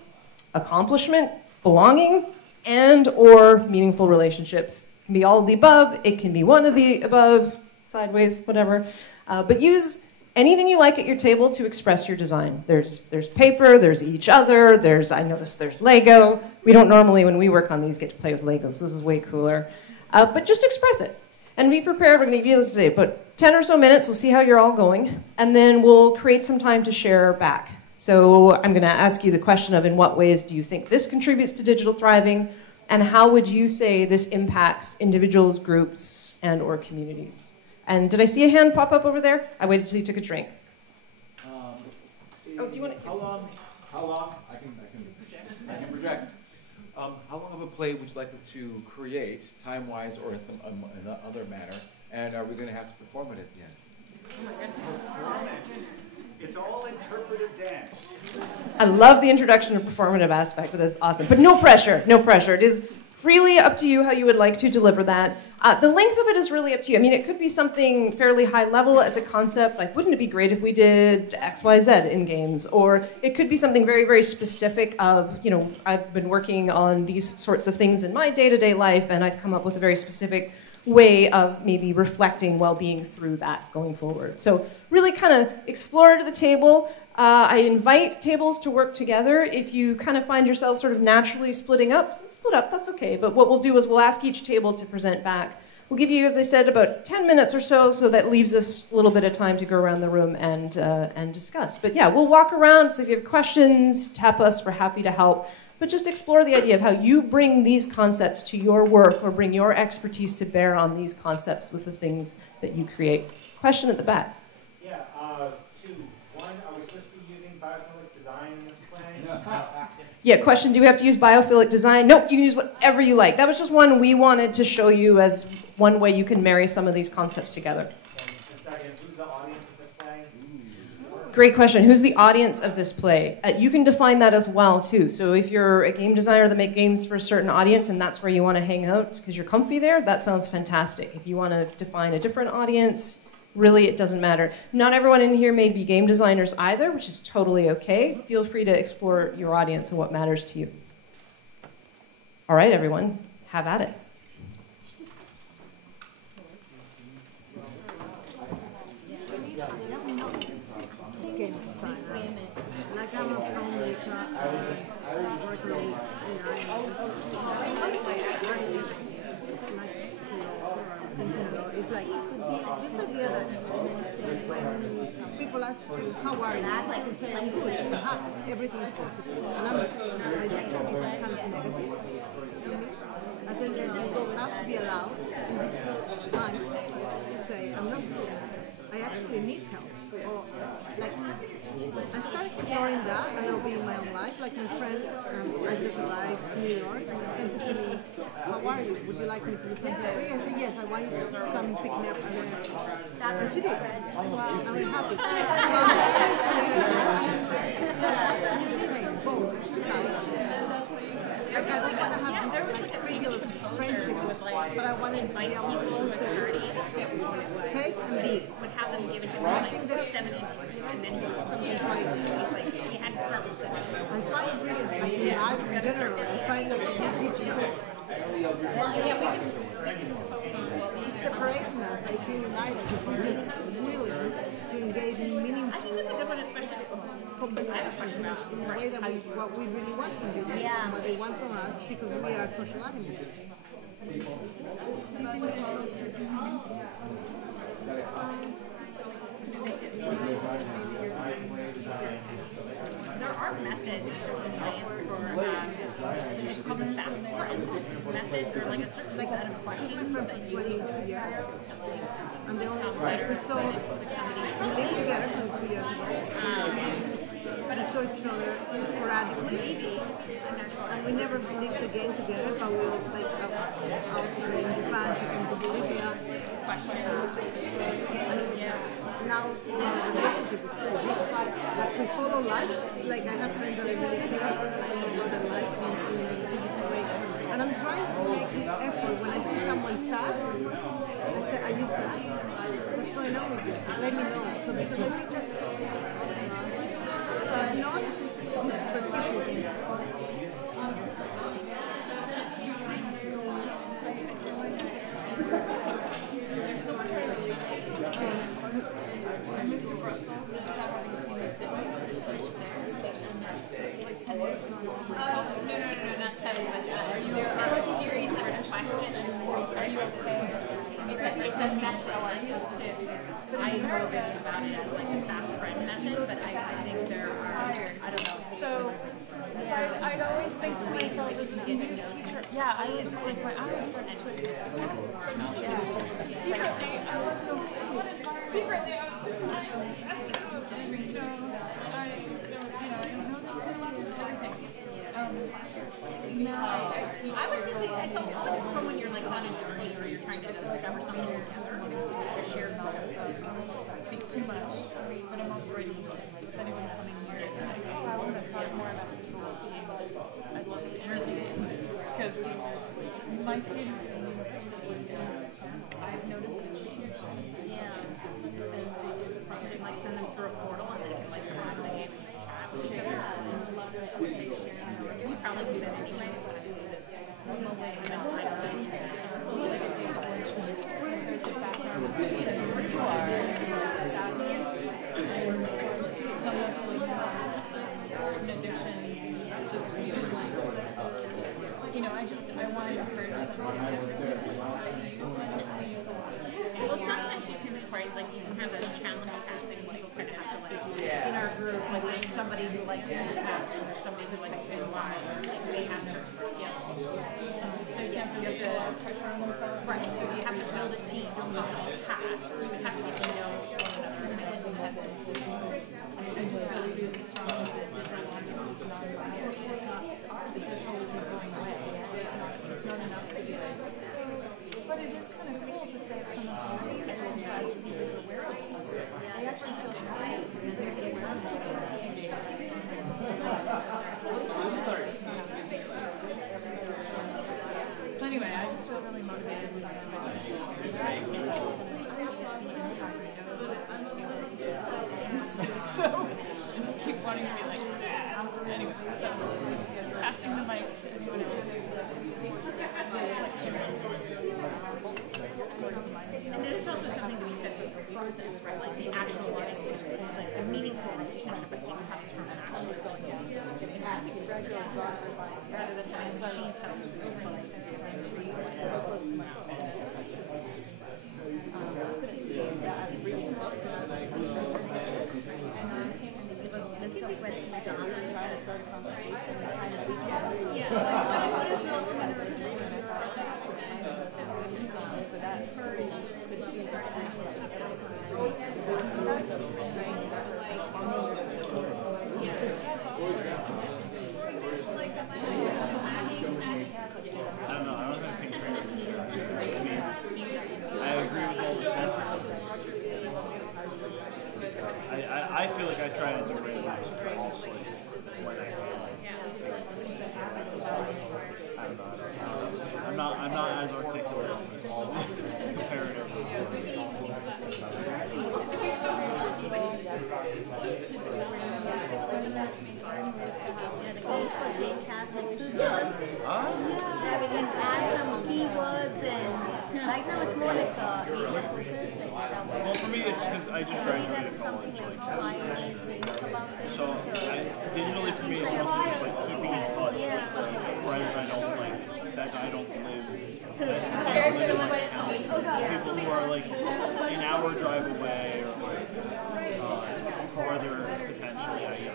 accomplishment, belonging, and or meaningful relationships. It can be all of the above, it can be one of the above, sideways, whatever. But use anything you like at your table to express your design. There's paper, there's each other, I noticed there's Lego. We don't normally, when we work on these, get to play with Legos. This is way cooler. But just express it. And be prepared. We're going to give you, let's say, about 10 or so minutes. We'll see how you're all going. And then we'll create some time to share back. So I'm going to ask you the question of in what ways do you think this contributes to digital thriving, and how would you say this impacts individuals, groups, and or communities? And did I see a hand pop up over there? I waited till you took a drink. Oh, do you want to? How long? I can project. How long of a play would you like us to create, time-wise or in some other manner? And are we going to have to perform it at the end? It's all interpretive dance. I love the introduction of performative aspect. That is awesome. But no pressure, no pressure. It is freely up to you how you would like to deliver that. The length of it is really up to you. I mean, it could be something fairly high level as a concept, like wouldn't it be great if we did X, Y, Z in games? Or it could be something very, very specific of, you know, I've been working on these sorts of things in my day-to-day life, and I've come up with a very specific way of maybe reflecting well-being through that going forward. So really kind of explore it at the table. I invite tables to work together. If you kind of find yourself sort of naturally split up, that's okay. But what we'll do is we'll ask each table to present back. We'll give you, as I said, about 10 minutes or so that leaves us a little bit of time to go around the room and discuss. But yeah, we'll walk around, so if you have questions, tap us, we're happy to help. But just explore the idea of how you bring these concepts to your work or bring your expertise to bear on these concepts with the things that you create. Question at the back. Yeah, two. One, are we supposed to be using biophilic design in this play? Yeah, question, do we have to use biophilic design? Nope, you can use whatever you like. That was just one we wanted to show you as one way you can marry some of these concepts together. Great question. Who's the audience of this play? You can define that as well, too. So if you're a game designer that makes games for a certain audience and that's where you want to hang out because you're comfy there, that sounds fantastic. If you want to define a different audience, really it doesn't matter. Not everyone in here may be game designers either, which is totally okay. Feel free to explore your audience and what matters to you. All right, everyone, have at it. People ask how are you? I say I'm good. Everything is positive. And I think that is kind of negative. I think that people have to be allowed in time to say I'm not good. I actually need help. Or like I started exploring that a little bit in my own life. Like my friend, I just arrived in New York, and my friend said to me, "How are you? Would you like me to do something for you?" I said, "Yes, I want you to come and pick me up." And she did. I'm happy. And there was like a famous composer who would like but I wanted invite people to a party take and leave. would have them give him like 7 instruments, and then he had to start with 7. I find really like in life in general, I find like a big difference. Yeah, we can Separating us, I feel like really to engage in meaning. I think that's a good one, especially I have a question about in the way that what we really want from you, and what they want from us, because we are social animals. There are methods in social science for it's called the fast friend method, or like a certain set of questions that you can and they only so we lived together for 2 years ago. But we saw each other sporadically. And we never lived again together, but we were like out in Japan, she came to Bolivia. Now the relationship is so big. Like we follow life. Like I have friends that I really care for, that I know about their life in a digital way. And I'm trying to make this effort. When I see someone sad, I say, are you sad? What's going on with you? Let me know. So because I think that's not this superficial things. Not 7, but there are a series of questions. Are you okay? It's a method to, I know a bit about it as like a fast friend method, but I think there are, I don't know. So I'd always think to myself, as this new teacher, yeah, I was like, my eyes started twitching. Secretly, I was so, secretly, I was I was going to say, it's always from when you're like on a journey or you're trying to discover something together, a shared goal. Speak too much, but I'm also ready to so if anyone's coming here, it's like, oh, I want to talk more about this role. I'd love to interview you because my students I've noticed a change. Yeah. And they can like send them through a portal and they can like come out of the game and chat with each other. You probably do that anyway. Well, sometimes you can write, like, you can have a challenge task and people kind of have to, like, in our group, like, there's somebody who likes to do tasks and there's somebody who likes to do live, like, they have certain skills. So you have to, pressure on themselves. Right, so you have to build a team to accomplish a task. You would have to get to know one another. I just really, really strong with different audiences and the digital isn't going away. It's not enough to do it. But it is kind of cool to say if someone's doing exercise and is aware of it. They actually feel happy because they're aware of it. So anyway, I just feel really motivated with that. So I just keep wanting to be like, anyway, so passing the mic to anyone else. And there's also something to be said for the process, right? Like the actual wanting to, like a meaningful relationship, I think, comes from that. Rather than having a machine tell you the closest to I feel like I try to do it when I can. class, like studios, that we can add some keywords and right now it's more like area focus, like Well, for me, it's because I just graduated college like this semester. So digitally for me, it's mostly just like keeping in touch with like friends I don't like, that I don't live. People who are like an hour drive away or like farther potentially.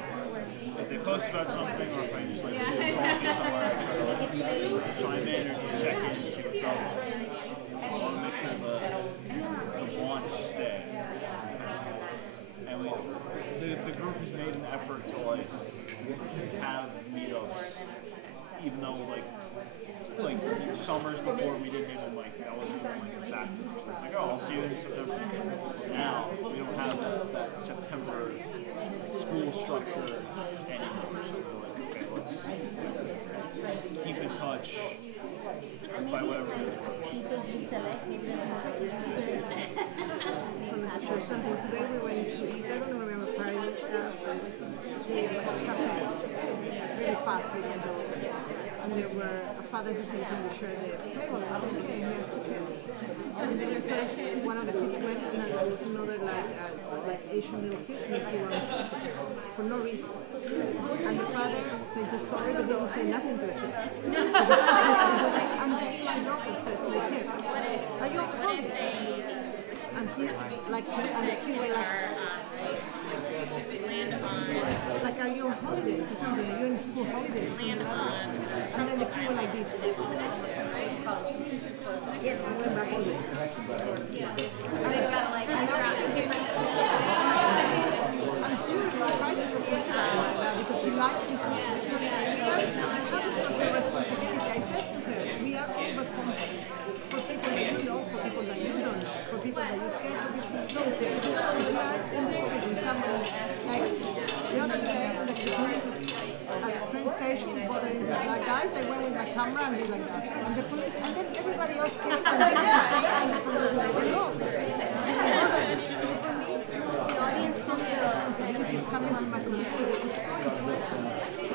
If they post about something or if I just like see a coffee somewhere, I try to like chime in or just check in and see what's up. I want to make sure the bonds stay. And the group has made an effort to like have meetups, even though like summers before we didn't even like, that wasn't even like a factor. So it's like, oh, I'll see you in September. Now we don't have that September school structure anymore. So we're like, okay, let's keep in touch by whatever. People we select, maybe there's more For example, today we went to eat, I don't remember private, really fast we went over. And there were a father who said he would share the table. I don't think he has two kids. And then there's one of the kids went and then there was another like Asian little kid and he went for no reason. And the father said just sorry but didn't say nothing to the kid. And my daughter said to the kid, are you okay? And he, like, and the kid was like, are you on holidays or something? Are you in school holidays? And then the kid was like this. Yes, I went back home. I'm sure we tried to go like that because she likes this. Responsibility. I said to her, we are all responsible for people that you know, for people that you don't know, for people that you care, for people that you don't care. We are in the street and somebody, like the other day, like the police was at the train station bothering the guys. I went with my camera and did like that. And the police, and then everybody else came and did the same, and the police let them go. For me, the audience took the responsibility of coming on my community.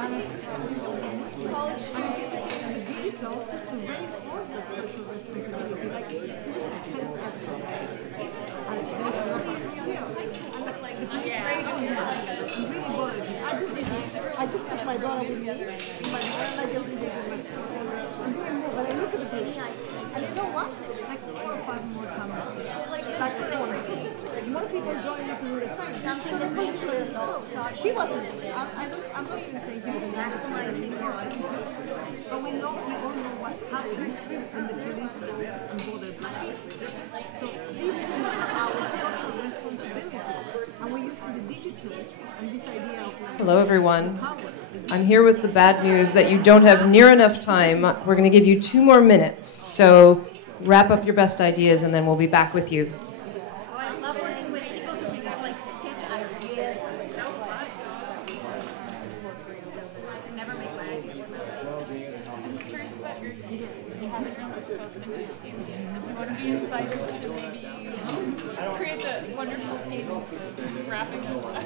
And the digital to reinforce that social responsibility. Like, this is everything. And the police really bothered me. I just took my daughter with me. My daughter and I just did it with my I'm doing more, but I look at the police. And you know what? Like 4 or 5 more cameras. Like 4. Like more people join me to do the same. So the police were like, oh, he wasn't. I'm not even saying he was maximizing more. But we all know what happened when the police go and bother black people. So this is our social responsibility. And we're using the digital and this idea of like, hello, everyone. I'm here with the bad news that you don't have near enough time. We're going to give you 2 more minutes. So wrap up your best ideas, and then we'll be back with you. Oh, I love working with people who can just like sketch ideas. It's so fun. I can never make my ideas come out. I'm curious about your team. You haven't really spoken about Attendees. If you want to be invited to maybe create the wonderful cadence of wrapping us up.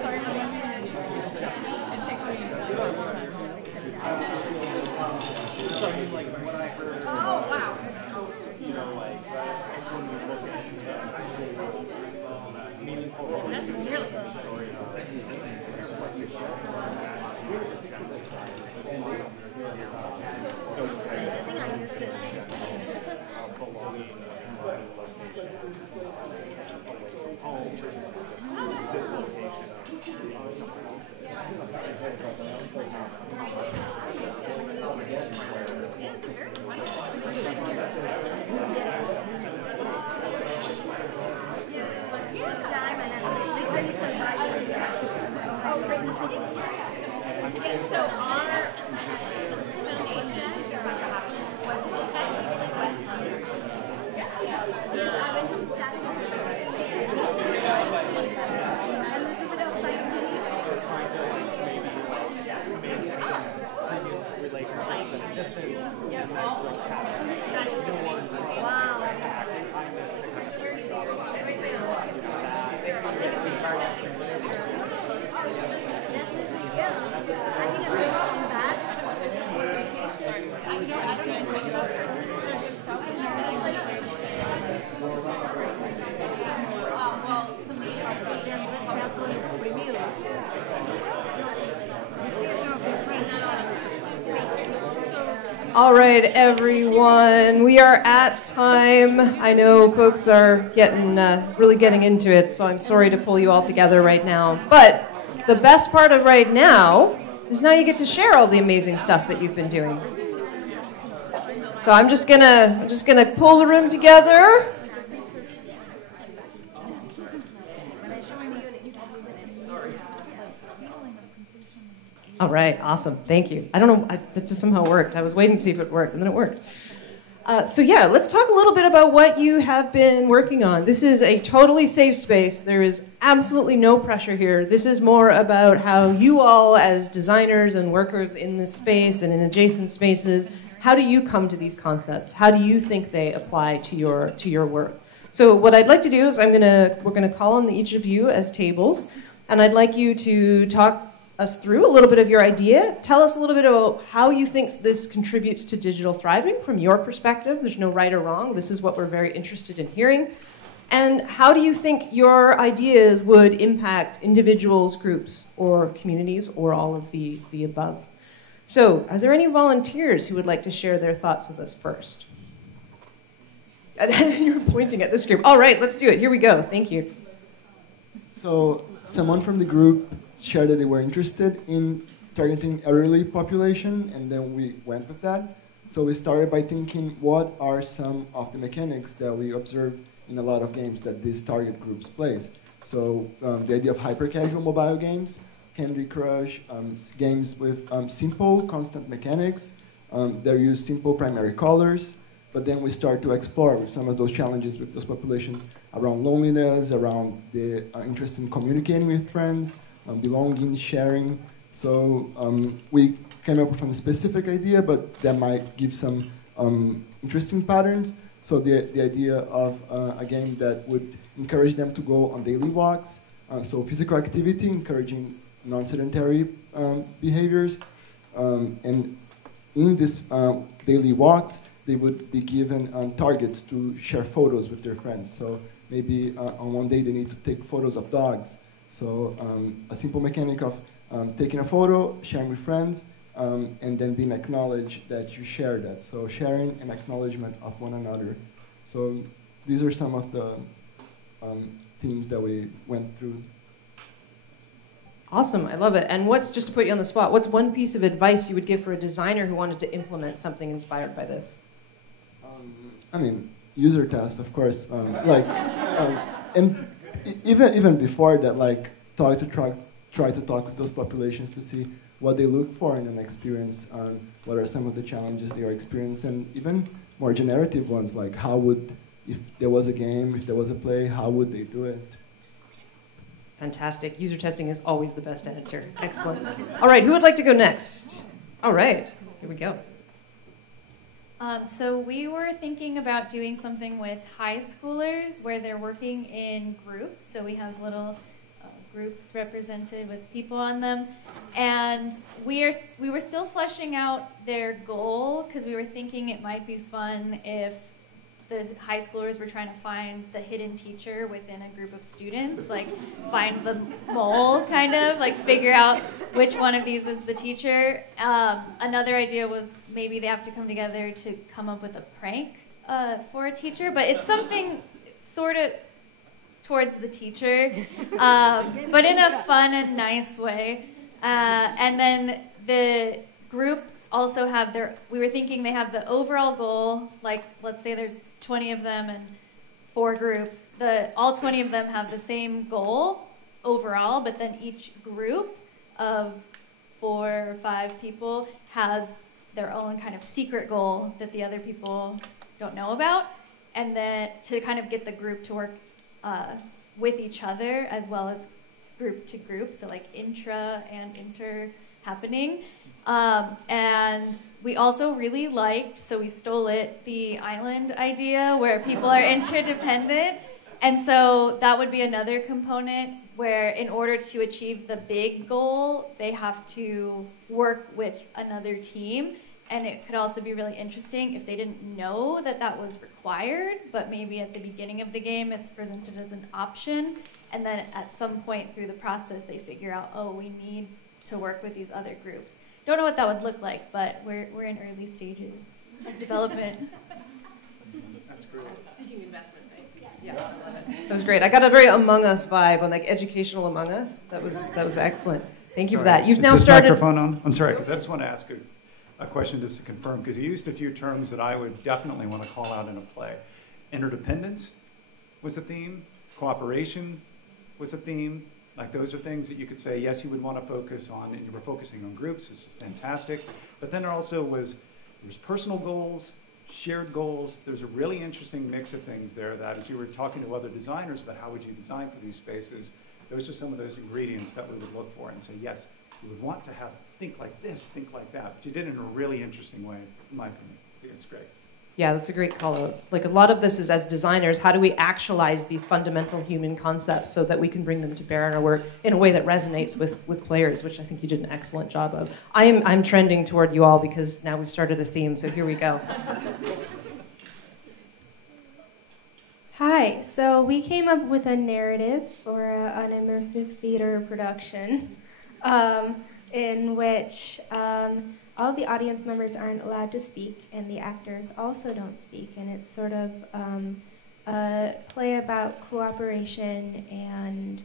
Sorry for that. It takes me a long time. Oh, wow. You know, like when we look at meaningful That's really Okay, so our foundation was technically West Country. Yes, I went from static to and a little bit of sightseeing. All right, everyone, we are at time. I know folks are really getting into it, so I'm sorry to pull you all together right now. But the best part of right now is now you get to share all the amazing stuff that you've been doing. So I'm just gonna pull the room together. All right, awesome, thank you. I don't know, it just somehow worked. I was waiting to see if it worked, and then it worked. So yeah, let's talk a little bit about what you have been working on. This is a totally safe space. There is absolutely no pressure here. This is more about how you all, as designers and workers in this space and in adjacent spaces, how do you come to these concepts? How do you think they apply to your work? So what I'd like to do is we're gonna call on each of you as tables, and I'd like you to talk us through a little bit of your idea. Tell us a little bit about how you think this contributes to digital thriving from your perspective. There's no right or wrong. This is what we're very interested in hearing. And how do you think your ideas would impact individuals, groups, or communities, or all of the above? So, are there any volunteers who would like to share their thoughts with us first? You're pointing at this group. All right, let's do it. Here we go. Thank you. So, someone from the group shared that they were interested in targeting elderly population, and then we went with that. So we started by thinking, what are some of the mechanics that we observe in a lot of games that these target groups plays? So the idea of hyper-casual mobile games, Candy Crush, games with simple, constant mechanics. They use simple primary colors, but then we start to explore with some of those challenges with those populations around loneliness, around the interest in communicating with friends, belonging, sharing. So we came up with a specific idea, but that might give some interesting patterns. So the idea of a game that would encourage them to go on daily walks, so physical activity, encouraging non-sedentary behaviors. And in these daily walks, they would be given targets to share photos with their friends. So maybe on one day they need to take photos of dogs. So a simple mechanic of taking a photo, sharing with friends, and then being acknowledged that you share that. So sharing and acknowledgement of one another. So these are some of the themes that we went through. Awesome, I love it. And just to put you on the spot, what's one piece of advice you would give for a designer who wanted to implement something inspired by this? I mean, user test, of course. And even before that, try to talk with those populations to see what they look for in an experience, what are some of the challenges they are experiencing, and even more generative ones, like if there was a game, if there was a play, how would they do it? Fantastic. User testing is always the best answer. Excellent. All right, who would like to go next? All right, here we go. So we were thinking about doing something with high schoolers where they're working in groups. So we have little groups represented with people on them. And we were still fleshing out their goal because we were thinking it might be fun if the high schoolers were trying to find the hidden teacher within a group of students, like find the mole, kind of, like figure out which one of these is the teacher. Another idea was maybe they have to come together to come up with a prank for a teacher, but it's something sort of towards the teacher, but in a fun and nice way. And then the groups also have we were thinking they have the overall goal, like let's say there's 20 of them and 4 groups. All 20 of them have the same goal overall, but then each group of 4 or 5 people has their own kind of secret goal that the other people don't know about, and then to kind of get the group to work with each other as well as group to group, so like intra and inter happening. And we also really liked, so we stole it, the island idea where people are interdependent. And so that would be another component where in order to achieve the big goal, they have to work with another team. And it could also be really interesting if they didn't know that that was required, but maybe at the beginning of the game it's presented as an option. And then at some point through the process they figure out, oh, we need to work with these other groups. don't know what that would look like, but we're in early stages of development. That's great. Seeking investment, right? Yeah. That was great. I got a very Among Us vibe on like educational Among Us. That was excellent. Thank you for that. You've Is now this started. microphone on? I'm sorry, because I just want to ask a question just to confirm, because you used a few terms that I would definitely want to call out in a play. Interdependence was a theme. Cooperation was a theme. Like those are things that you could say, yes, you would want to focus on, and you were focusing on groups. It's just fantastic. But then there also was personal goals, shared goals. There's a really interesting mix of things there that as you were talking to other designers about how would you design for these spaces, those are some of those ingredients that we would look for and say, yes, you would want to have, think like this, think like that. But you did it in a really interesting way, in my opinion. I think it's great. Yeah, that's a great call out. Like a lot of this is as designers, how do we actualize these fundamental human concepts so that we can bring them to bear in our work in a way that resonates with players, which I think you did an excellent job of. I'm trending toward you all because now we've started a theme, so here we go. Hi, so we came up with a narrative for an immersive theater production in which all the audience members aren't allowed to speak and the actors also don't speak, and it's sort of a play about cooperation and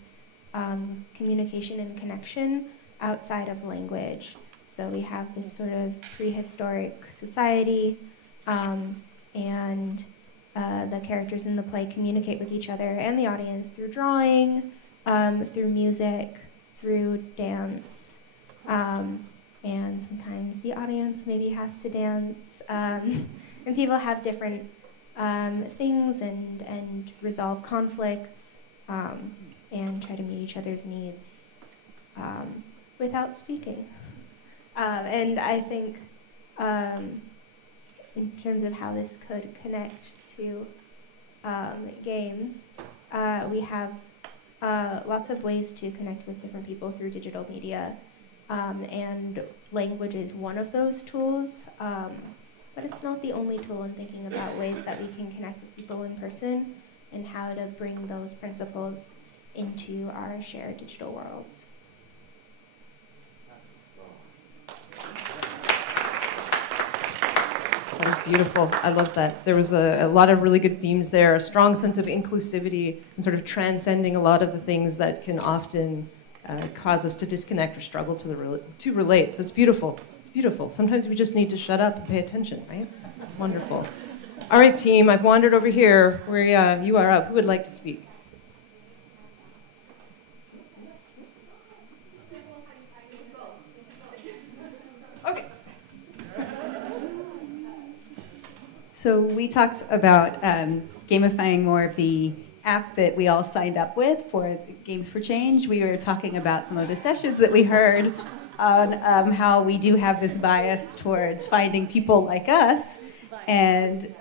communication and connection outside of language. So we have this sort of prehistoric society and the characters in the play communicate with each other and the audience through drawing, through music, through dance, and sometimes the audience maybe has to dance. And people have different things and resolve conflicts and try to meet each other's needs without speaking. And I think in terms of how this could connect to games, we have lots of ways to connect with different people through digital media, and language is one of those tools, but it's not the only tool in thinking about ways that we can connect with people in person and how to bring those principles into our shared digital worlds. That was beautiful. I love that. There was a lot of really good themes there, a strong sense of inclusivity and sort of transcending a lot of the things that can often cause us to disconnect or struggle to relate. So it's beautiful. It's beautiful. Sometimes we just need to shut up and pay attention, right? That's wonderful. All right, team, I've wandered over here where you are up. Who would like to speak? So we talked about gamifying more of the app that we all signed up with for Games for Change. We were talking about some of the sessions that we heard on how we do have this bias towards finding people like us. And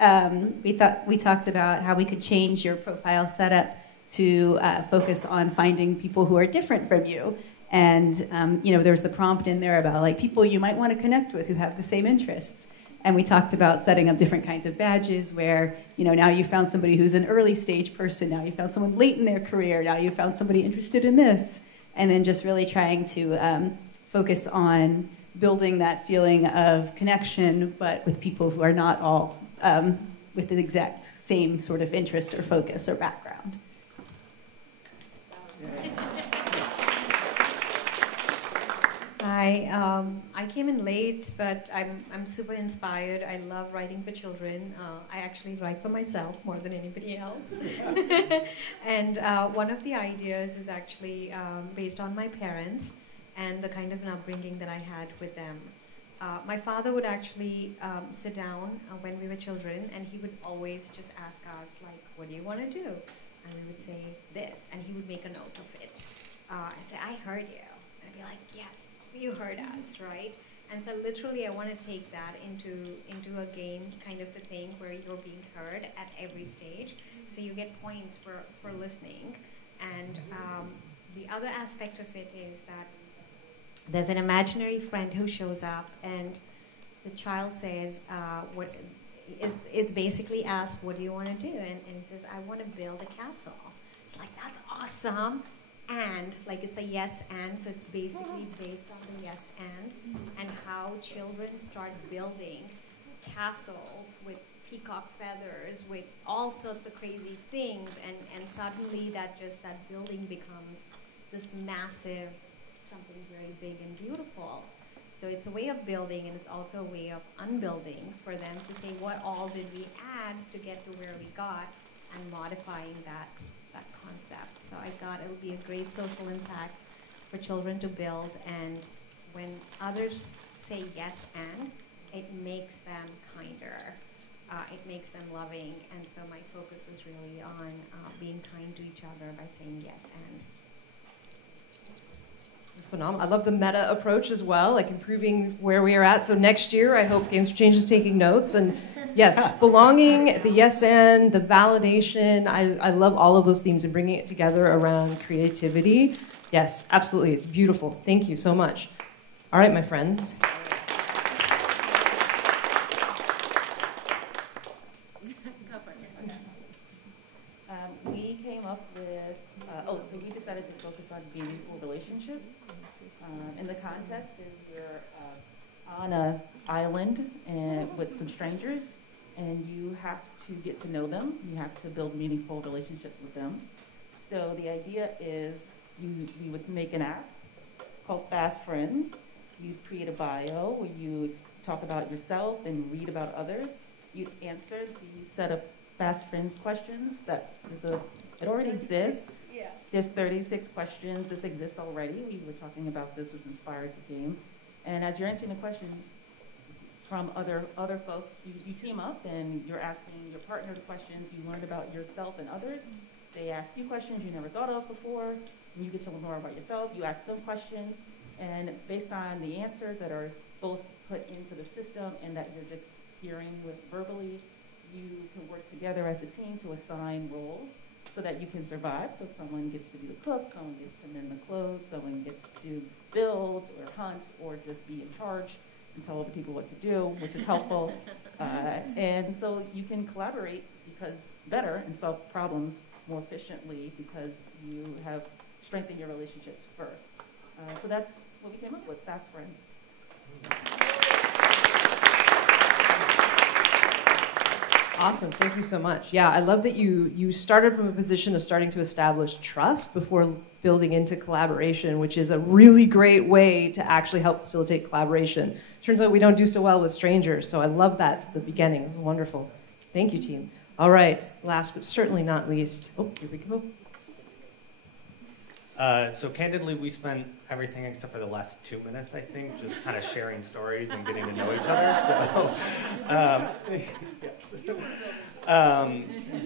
we talked about how we could change your profile setup to focus on finding people who are different from you. And there's the prompt in there about like people you might want to connect with who have the same interests. And we talked about setting up different kinds of badges where, now you found somebody who's an early stage person, now you found someone late in their career, now you found somebody interested in this. And then just really trying to focus on building that feeling of connection, but with people who are not all with the exact same sort of interest or focus or background. Hi, I came in late, but I'm super inspired. I love writing for children. I actually write for myself more than anybody else. And one of the ideas is actually based on my parents and the kind of an upbringing that I had with them. My father would actually sit down when we were children, and he would always just ask us, like, what do you want to do? And we would say this, and he would make a note of it and say, I heard you. And I'd be like, yes. You heard us, right? And so literally I want to take that into a game kind of a thing where you're being heard at every stage. So you get points for listening. And the other aspect of it is that there's an imaginary friend who shows up and the child says, it's basically asked, what do you want to do? And he says, I want to build a castle. It's like, that's awesome. and, like it's a yes and, so it's basically based on the yes and how children start building castles with peacock feathers, with all sorts of crazy things, and suddenly that building becomes this massive, something very big and beautiful. So it's a way of building, and it's also a way of unbuilding for them to say, what all did we add to get to where we got, and modifying that concept. So I thought it would be a great social impact for children to build, and when others say yes and, it makes them kinder. It makes them loving, and so my focus was really on being kind to each other by saying yes and. Phenomenal. I love the meta approach as well, like improving where we are at. So next year, I hope Games for Change is taking notes. And yes, belonging, the yes and, the validation. I love all of those themes and bringing it together around creativity. Yes, absolutely. It's beautiful. Thank you so much. All right, my friends. We came up with, so we decided to focus on meaningful relationships. And the context is you're on an island with some strangers, and you have to get to know them. You have to build meaningful relationships with them. So the idea is we would make an app called Fast Friends. You'd create a bio where you talk about yourself and read about others. You'd answer the set of Fast Friends questions it already exists. Yeah. There's 36 questions. This exists already. We were talking about this as inspired the game. And as you're answering the questions from other folks, you team up and you're asking your partner the questions. You learn about yourself and others. They ask you questions you never thought of before. And you get to learn more about yourself. You ask them questions. And based on the answers that are both put into the system and that you're just hearing with verbally, you can work together as a team to assign roles so that you can survive. So someone gets to be the cook, someone gets to mend the clothes, someone gets to build or hunt or just be in charge and tell other people what to do, which is helpful. And so you can collaborate better and solve problems more efficiently because you have strengthened your relationships first. So that's what we came up with, Fast Friends. Awesome. Thank you so much. Yeah, I love that you started from a position of starting to establish trust before building into collaboration, which is a really great way to actually help facilitate collaboration. Turns out we don't do so well with strangers, so I love that at the beginning. It was wonderful. Thank you, team. All right, last but certainly not least. Oh, here we go. So candidly, we spent everything except for the last 2 minutes, I think, just kind of sharing stories and getting to know each other. So,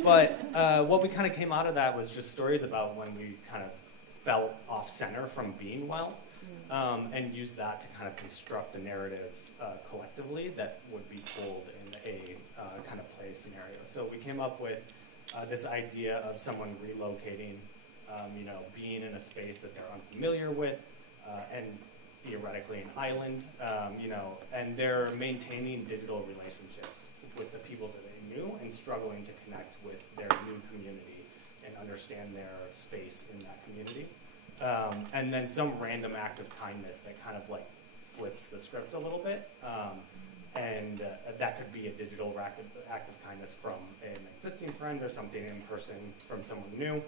but what we kind of came out of that was just stories about when we kind of felt off center from being well, and use that to kind of construct a narrative collectively that would be told in a kind of play scenario. So we came up with this idea of someone relocating. Being in a space that they're unfamiliar with, and theoretically an island, and they're maintaining digital relationships with the people that they knew and struggling to connect with their new community and understand their space in that community. And then some random act of kindness that kind of like flips the script a little bit. And that could be a digital act of kindness from an existing friend or something in person from someone new.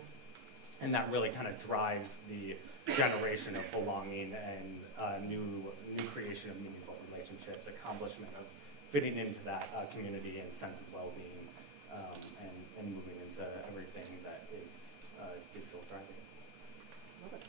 And that really kind of drives the generation of belonging and new creation of meaningful relationships, accomplishment of fitting into that community and sense of well-being, and moving into everything that is digital thriving. Love it.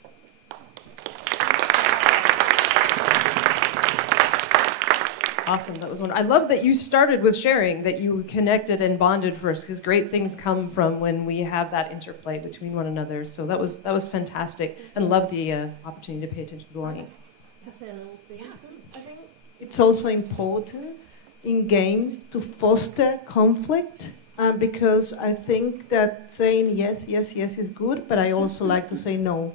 Awesome, that was wonderful. I love that you started with sharing, that you connected and bonded first, because great things come from when we have that interplay between one another. So that was fantastic, and love the opportunity to pay attention to belonging. I think it's also important in games to foster conflict, because I think that saying yes, yes, yes is good, but I also like to say no.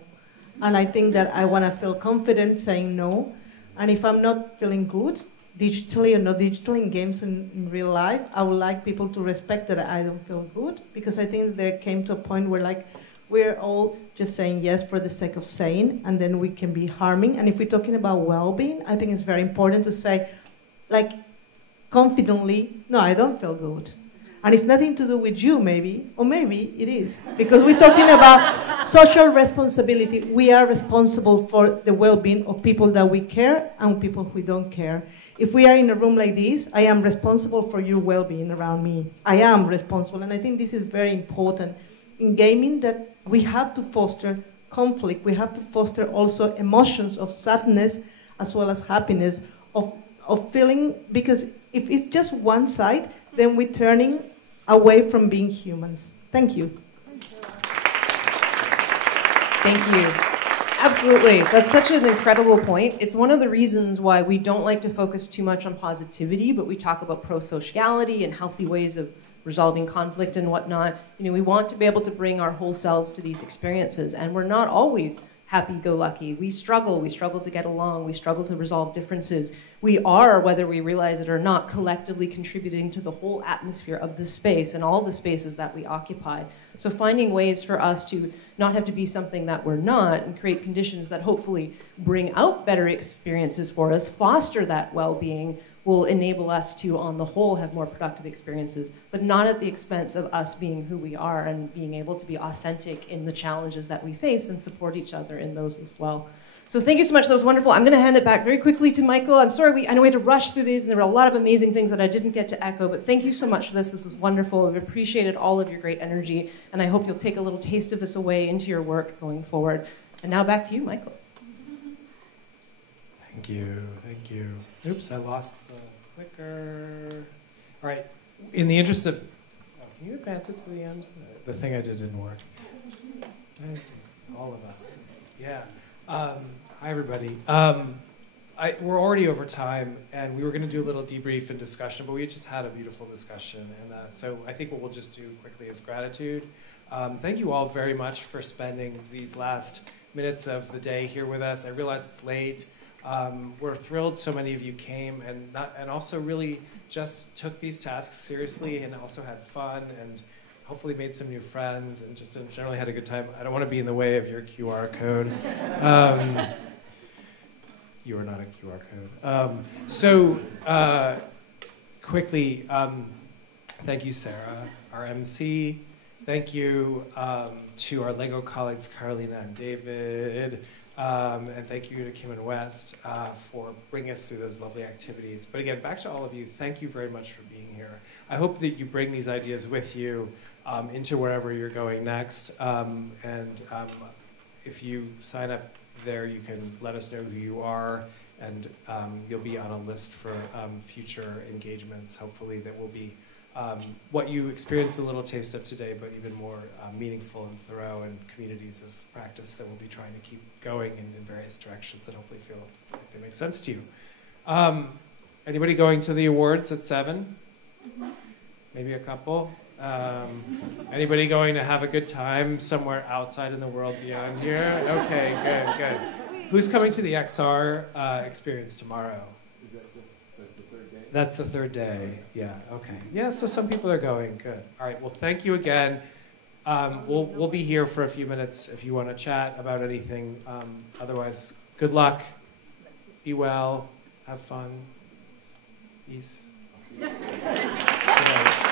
And I think that I want to feel confident saying no. And if I'm not feeling good, digitally or not digitally, in games in real life, I would like people to respect that I don't feel good, because I think there came to a point where like we're all just saying yes for the sake of saying, and then we can be harming. And if we're talking about well-being, I think it's very important to say, like, confidently, no, I don't feel good. And it's nothing to do with you, maybe, or maybe it is. Because we're talking about social responsibility. We are responsible for the well-being of people that we care and people who don't care. If we are in a room like this, I am responsible for your well-being around me. I am responsible, and I think this is very important in gaming, that we have to foster conflict. We have to foster also emotions of sadness as well as happiness, of feeling, because if it's just one side, then we're turning away from being humans. Thank you. Thank you. Absolutely. That's such an incredible point. It's one of the reasons why we don't like to focus too much on positivity, but we talk about pro-sociality and healthy ways of resolving conflict and whatnot. You know, we want to be able to bring our whole selves to these experiences, and we're not always happy-go-lucky. We struggle to get along, we struggle to resolve differences. We are, whether we realize it or not, collectively contributing to the whole atmosphere of this space and all the spaces that we occupy. So finding ways for us to not have to be something that we're not and create conditions that hopefully bring out better experiences for us, foster that well-being, will enable us to, on the whole, have more productive experiences, but not at the expense of us being who we are and being able to be authentic in the challenges that we face and support each other in those as well. So thank you so much. That was wonderful. I'm going to hand it back very quickly to Michael. I'm sorry, I know we had to rush through these, and there were a lot of amazing things that I didn't get to echo, but thank you so much for this. This was wonderful. I've appreciated all of your great energy, and I hope you'll take a little taste of this away into your work going forward. And now back to you, Michael. Thank you, thank you. Oops, I lost the clicker. All right, in the interest of, can you advance it to the end? The thing I did didn't work. Nice, all of us. Yeah. Hi, everybody. We're already over time, and we were going to do a little debrief and discussion, but we just had a beautiful discussion. And so I think what we'll just do quickly is gratitude. Thank you all very much for spending these last minutes of the day here with us. I realize it's late. We're thrilled so many of you came and also really just took these tasks seriously and also had fun and hopefully made some new friends and just generally had a good time. I don't want to be in the way of your QR code. You are not a QR code. Quickly, thank you, Sarah, our MC. Thank you to our LEGO colleagues, Carolina and David. And thank you to Kim and West for bringing us through those lovely activities. But again, back to all of you, thank you very much for being here. I hope that you bring these ideas with you into wherever you're going next. If you sign up there, you can let us know who you are, and you'll be on a list for future engagements, hopefully that will be what you experienced a little taste of today, but even more meaningful and thorough, and communities of practice that will be trying to keep going in various directions that hopefully feel like they make sense to you. Anybody going to the awards at 7? Maybe a couple? Anybody going to have a good time somewhere outside in the world beyond here? Okay, good. Who's coming to the XR experience tomorrow? That's the third day. Yeah, okay. Yeah, so some people are going. Good. All right, well, thank you again. We'll be here for a few minutes if you want to chat about anything. Otherwise, good luck. Be well. Have fun. Peace. Good night.